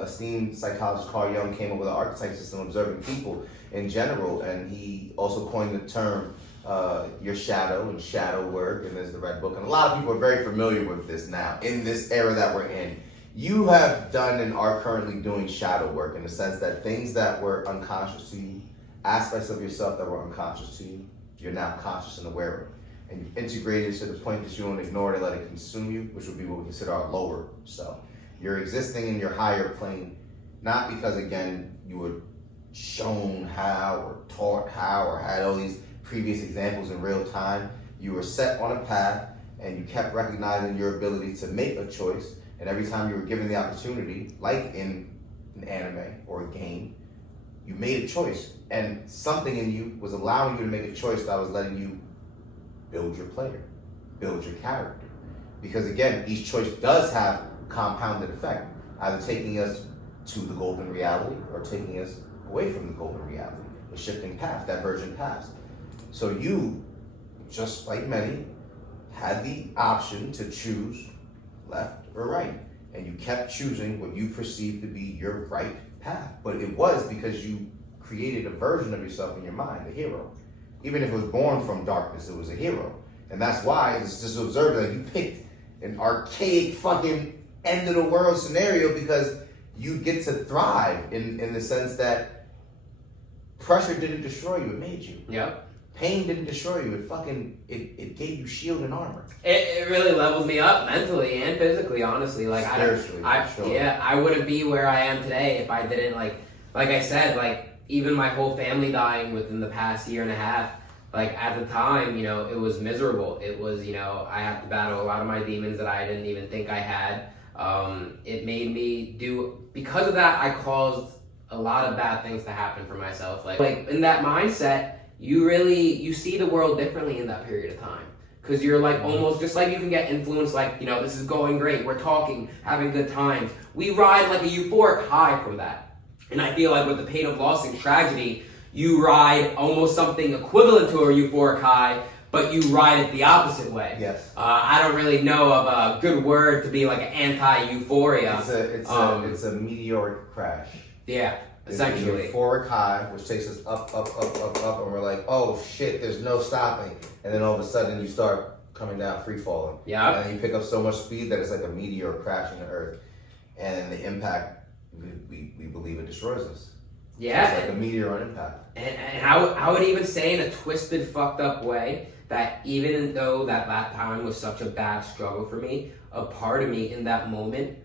Esteemed psychologist Carl Jung came up with the archetype system, observing people in general, and he also coined the term your shadow and shadow work, and there's the Red Book, and a lot of people are very familiar with this now in this era that we're in. You have done and are currently doing shadow work in the sense that things that were unconscious to you, aspects of yourself that were unconscious to you, you're now conscious and aware of. And you integrate it to the point that you don't ignore it and let it consume you, which would be what we consider our lower self. You're existing in your higher plane, not because, again, you were shown how or taught how or had all these previous examples in real time. You were set on a path, and you kept recognizing your ability to make a choice. And every time you were given the opportunity, like in an anime or a game, you made a choice. And something in you was allowing you to make a choice that was letting you build your player, build your character. Because again, each choice does have compounded effect, either taking us to the golden reality or taking us away from the golden reality, the shifting path, divergent paths. So you, just like many, had the option to choose left or right. And you kept choosing what you perceived to be your right path. But it was because you created a version of yourself in your mind, the hero. Even if it was born from darkness, it was a hero. And that's why it's just observed that you picked an archaic fucking end of the world scenario because you get to thrive in the sense that pressure didn't destroy you, it made you. Yep. Pain didn't destroy you, it gave you shield and armor. It really levels me up mentally and physically, honestly. Like Spiritually, I wouldn't be where I am today if I didn't like I said, like even my whole family dying within the past year and a half, like at the time, it was miserable. It was, I had to battle a lot of my demons that I didn't even think I had. It made me because of that, I caused a lot of bad things to happen for myself. Like in that mindset, you see the world differently in that period of time. Because you're like almost just like you can get influenced, like, this is going great, we're talking, having good times. We ride like a euphoric high from that. And I feel like with the pain of loss and tragedy, you ride almost something equivalent to a euphoric high, but you ride it the opposite way. Yes. I don't really know of a good word to be like an anti-euphoria. It's a meteoric crash. Yeah, essentially. It's a euphoric high, which takes us up, and we're like, oh shit, there's no stopping. And then all of a sudden you start coming down, free falling. Yeah. And then you pick up so much speed that it's like a meteor crashing the earth. And the impact, we believe it destroys us. Yeah. It's like a meteor on impact. And I would even say in a twisted, fucked up way that even though that time was such a bad struggle for me, a part of me in that moment,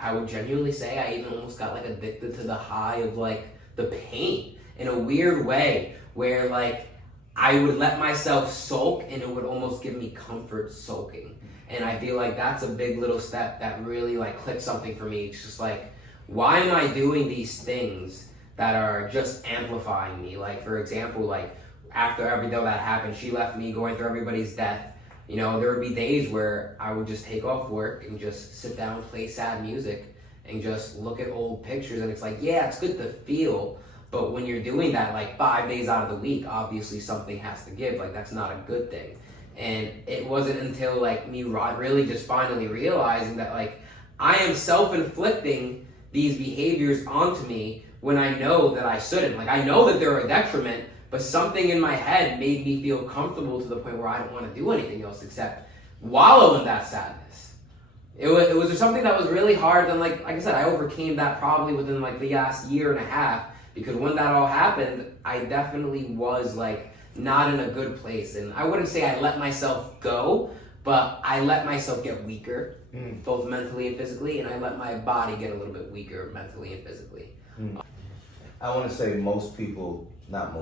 I would genuinely say I even almost got like addicted to the high of like the pain in a weird way where like I would let myself sulk and it would almost give me comfort sulking. And I feel like that's a big little step that really like clicked something for me. It's just like, why am I doing these things that are just amplifying me? Like, for example, like after everything that happened, she left me going through everybody's death. You know, there would be days where I would just take off work and just sit down, play sad music, and just look at old pictures. And it's like, yeah, it's good to feel, but when you're doing that like 5 days out of the week, obviously something has to give. Like, that's not a good thing. And it wasn't until like me really just finally realizing that like I am self-inflicting these behaviors onto me when I know that I shouldn't. Like, I know that they're a detriment, but something in my head made me feel comfortable to the point where I don't want to do anything else except wallow in that sadness. It was something that was really hard, and like I said, I overcame that probably within like the last year and a half, because when that all happened, I definitely was like not in a good place. And I wouldn't say I let myself go, but I let myself get weaker, both mentally and physically, and I let my body get a little bit weaker mentally and physically. I want to say most people at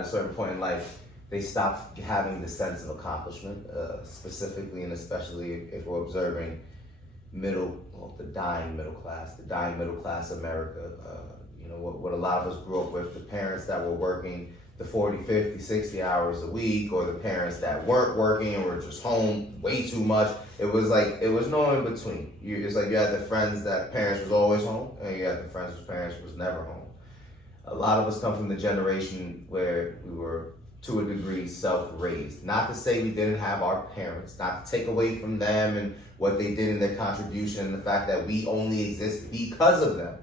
a certain point in life, they stop having the sense of accomplishment, specifically and especially if we're observing the dying middle class America. You know, what a lot of us grew up with, the parents that were working the 40, 50, 60 hours a week, or the parents that weren't working and were just home way too much. It was no in between. It's like you had the friends that parents was always home, and you had the friends whose parents was never home. A lot of us come from the generation where we were, to a degree, self-raised. Not to say we didn't have our parents, not to take away from them and what they did in their contribution, and the fact that we only exist because of them.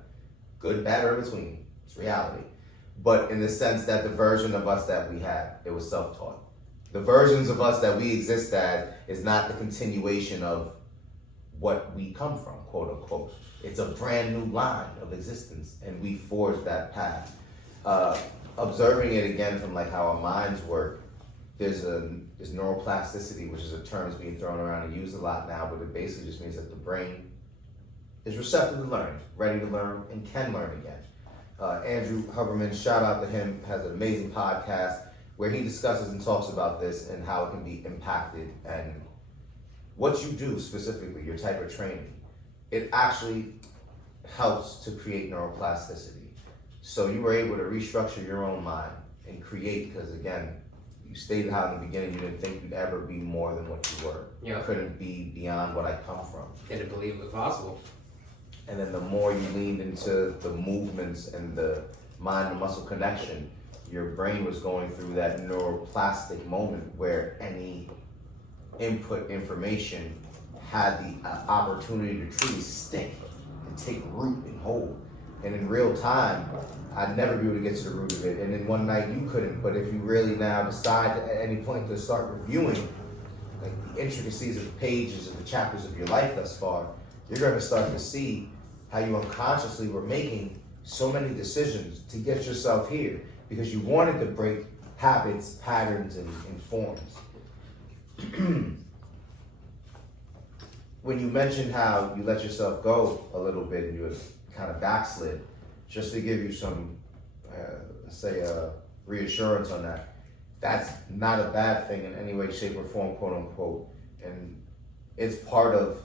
Good, bad, or in between. It's reality. But in the sense that the version of us that we had, it was self-taught. The versions of us that we exist as is not the continuation of what we come from, quote unquote. It's a brand new line of existence, and we forged that path. Observing it again from like how our minds work, there's neuroplasticity, which is a term that's being thrown around and used a lot now, but it basically just means that the brain is receptive to learn, ready to learn, and can learn again. Andrew Huberman, shout out to him, has an amazing podcast where he discusses and talks about this and how it can be impacted and what you do specifically, your type of training. It actually helps to create neuroplasticity. So you were able to restructure your own mind and create, because again, you stated how in the beginning you didn't think you'd ever be more than what you were. Yeah. You couldn't be beyond what I come from. Didn't believe it was possible. And then the more you leaned into the movements and the mind to muscle connection, your brain was going through that neuroplastic moment where any input information had the opportunity to truly stick and take root and hold. And in real time, I'd never be able to get to the root of it. And then one night you couldn't, but if you really now decide at any point to start reviewing like the intricacies of the pages of the chapters of your life thus far, you're going to start to see how you unconsciously were making so many decisions to get yourself here because you wanted to break habits, patterns, and forms. When you mentioned how you let yourself go a little bit and you had kind of backslid, just to give you some, reassurance on that, that's not a bad thing in any way, shape, or form, quote unquote. And it's part of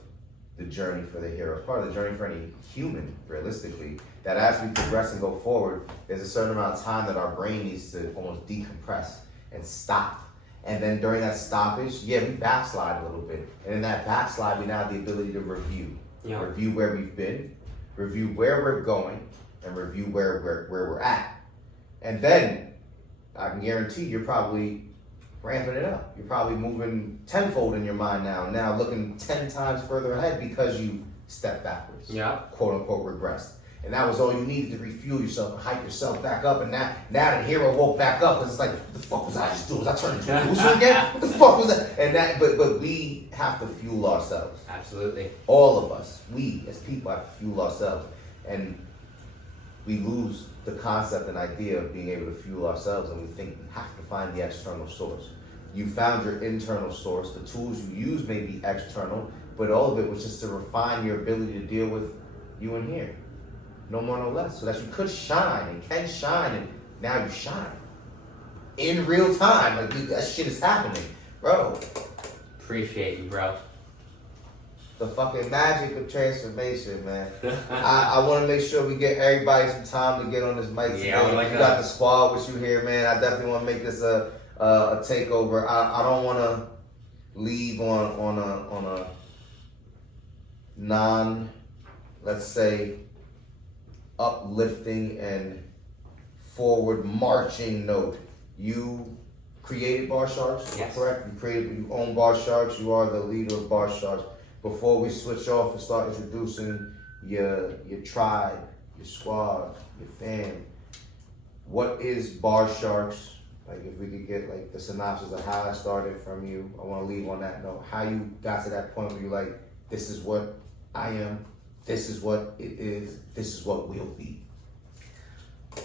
the journey for the hero. It's part of the journey for any human, realistically, that as we progress and go forward, there's a certain amount of time that our brain needs to almost decompress and stop. And then during that stoppage, we backslide a little bit. And in that backslide, we now have the ability to review. Yeah. Review where we've been, review where we're going, and review where we're at. And then, I can guarantee you're probably ramping it up. You're probably moving tenfold in your mind now looking 10 times further ahead because you stepped backwards. Yeah. Quote unquote regressed. And that was all you needed to refuel yourself and hype yourself back up. And now the hero woke back up because it's like, what the fuck was I just doing? Was I turning into a loser again? What the fuck was that? And but we have to fuel ourselves. Absolutely. All of us, we as people have to fuel ourselves. And we lose the concept and idea of being able to fuel ourselves, and we think we have to find the external source. You found your internal source. The tools you use may be external, but all of it was just to refine your ability to deal with you in here. No more, no less. So that you could shine and can shine, and now you shine. In real time. Like, dude, that shit is happening. Bro. Appreciate you, bro. The fucking magic of transformation, man. I want to make sure we get everybody some time to get on this mic today. Like you got the squad with you here, man. I definitely want to make this a takeover. I don't want to leave on a non, let's say, uplifting and forward marching note. You created Bar Sharks, yes. Correct? You own Bar Sharks. You are the leader of Bar Sharks. Before we switch off and start introducing your tribe, your squad, your fam, what is Bar Sharks? Like, if we could get like the synopsis of how it started from you. I want to leave on that note. How you got to that point where you're like, this is what I am, this is what it is, this is what we'll be.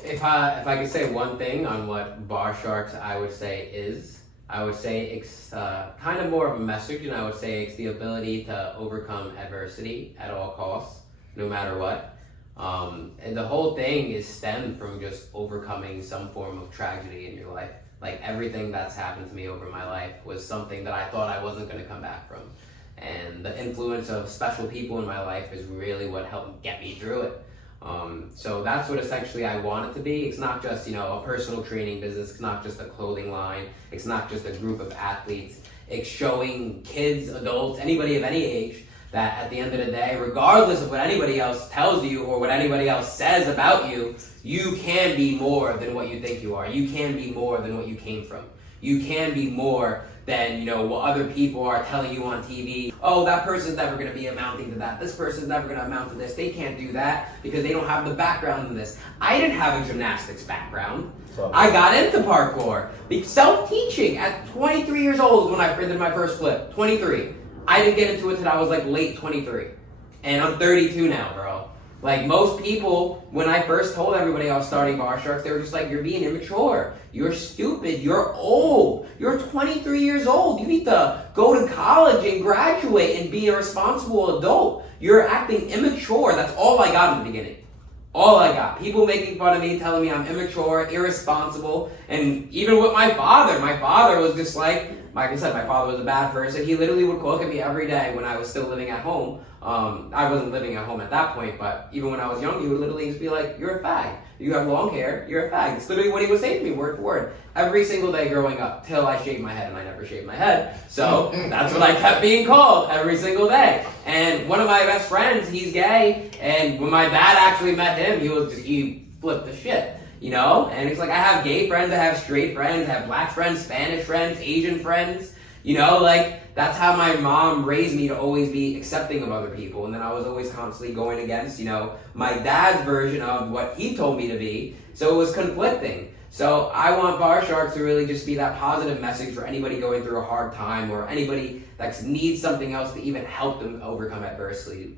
If I could say one thing on what Bar Sharks I would say it's kind of more of a message, and I would say it's the ability to overcome adversity at all costs, no matter what. And the whole thing is stemmed from just overcoming some form of tragedy in your life. Like, everything that's happened to me over my life was something that I thought I wasn't going to come back from. And the influence of special people in my life is really what helped get me through it. So that's what essentially I want it to be. It's not just, a personal training business. It's not just a clothing line. It's not just a group of athletes. It's showing kids, adults, anybody of any age that at the end of the day, regardless of what anybody else tells you or what anybody else says about you, you can be more than what you think you are. You can be more than what you came from. You can be more than, what other people are telling you on TV. Oh, that person's never going to be amounting to that. This person's never going to amount to this. They can't do that because they don't have the background in this. I didn't have a gymnastics background. I got into parkour. Self-teaching at 23 years old is when I did my first flip. 23. I didn't get into it until I was like late 23. And I'm 32 now, bro. Like, most people, when I first told everybody I was starting Bar Sharks, they were just like, you're being immature. You're stupid. You're old. You're 23 years old. You need to go to college and graduate and be a responsible adult. You're acting immature. That's all I got in the beginning. All I got. People making fun of me, telling me I'm immature, irresponsible. And even with my father was just like I said, my father was a bad person. He literally would look at me every day when I was still living at home. I wasn't living at home at that point, but even when I was young, he would literally just be like, you're a fag. You have long hair, you're a fag. It's literally what he would say to me, word for word. Every single day growing up, till I shaved my head, and I never shaved my head. So that's what I kept being called every single day. And one of my best friends, he's gay, and when my dad actually met him, he flipped the shit. And it's like, I have gay friends, I have straight friends, I have black friends, Spanish friends, Asian friends, that's how my mom raised me to always be accepting of other people. And then I was always constantly going against, my dad's version of what he told me to be. So it was conflicting. So I want Bar Sharks to really just be that positive message for anybody going through a hard time or anybody that needs something else to even help them overcome adversity.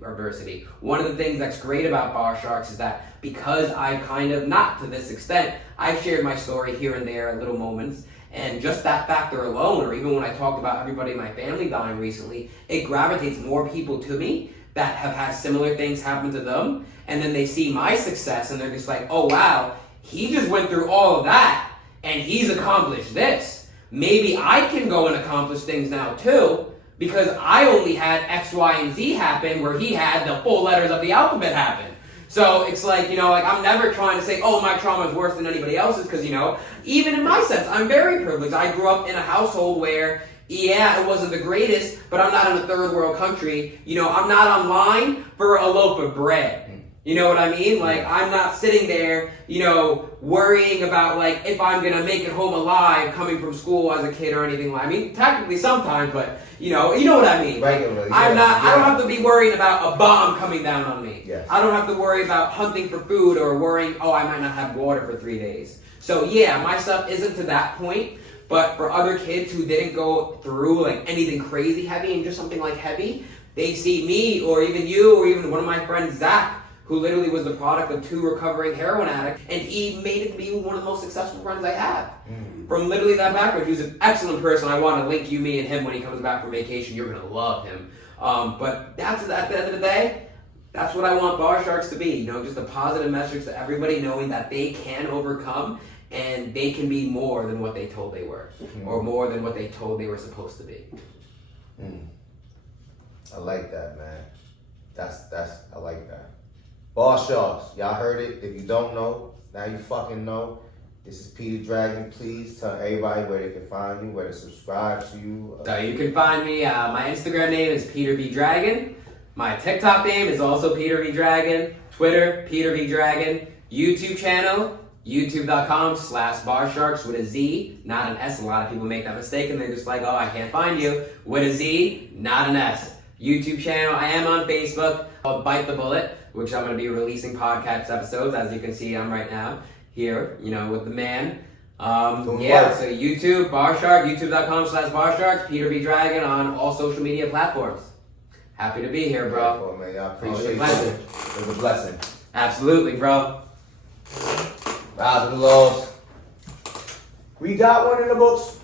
One of the things that's great about Bar Sharks is that because I kind of, not to this extent, I've shared my story here and there at little moments, and just that factor alone, or even when I talked about everybody in my family dying recently, it gravitates more people to me that have had similar things happen to them, and then they see my success and they're just like, oh wow, he just went through all of that and he's accomplished this. Maybe I can go and accomplish things now too, because I only had X, Y, and Z happen where he had the full letters of the alphabet happen. So it's like, I'm never trying to say, oh, my trauma is worse than anybody else's, because, even in my sense, I'm very privileged. I grew up in a household where, yeah, it wasn't the greatest, but I'm not in a third world country. I'm not online for a loaf of bread. You know what I mean? Like, I'm not sitting there, worrying about, if I'm going to make it home alive coming from school as a kid or anything like that. I mean, technically sometimes, but, you know what I mean. Regularly. I don't have to be worried about a bomb coming down on me. Yes. I don't have to worry about hunting for food or worrying, I might not have water for 3 days. So, yeah, my stuff isn't to that point. But for other kids who didn't go through, anything crazy heavy and just something heavy, they see me or even you or even one of my friends, Zach, who literally was the product of 2 recovering heroin addicts, and he made it to be one of the most successful friends I have. From literally that background, he was an excellent person. I want to link you, me, and him when he comes back from vacation. You're gonna love him. But that's at the end of the day, that's what I want Bar Sharks to be. You know, just a positive message to everybody, knowing that they can overcome and they can be more than what they told they were, or more than what they told they were supposed to be. I like that, man. I like that. Bar Sharks, y'all heard it. If you don't know, now you fucking know. This is Peter Dragon. Please tell everybody where they can find you, where to subscribe to you. So you can find me, my Instagram name is Peter V Dragon. My TikTok name is also Peter V Dragon. Twitter, Peter V Dragon. YouTube channel, youtube.com/barsharks with a Z, not an S. A lot of people make that mistake and they're just like, oh, I can't find you. With a Z, not an S. YouTube channel. I am on Facebook called Bite the Bullet, which I'm going to be releasing podcast episodes. As you can see, I'm right now here, you know, with the man. So YouTube, Barshark, youtube.com/barsharks, Peter V Dragon on all social media platforms. Happy to be here, bro. Cool, man. Y'all appreciate it. It was a blessing. Absolutely, bro. Rise of the Laws. We got one in the books.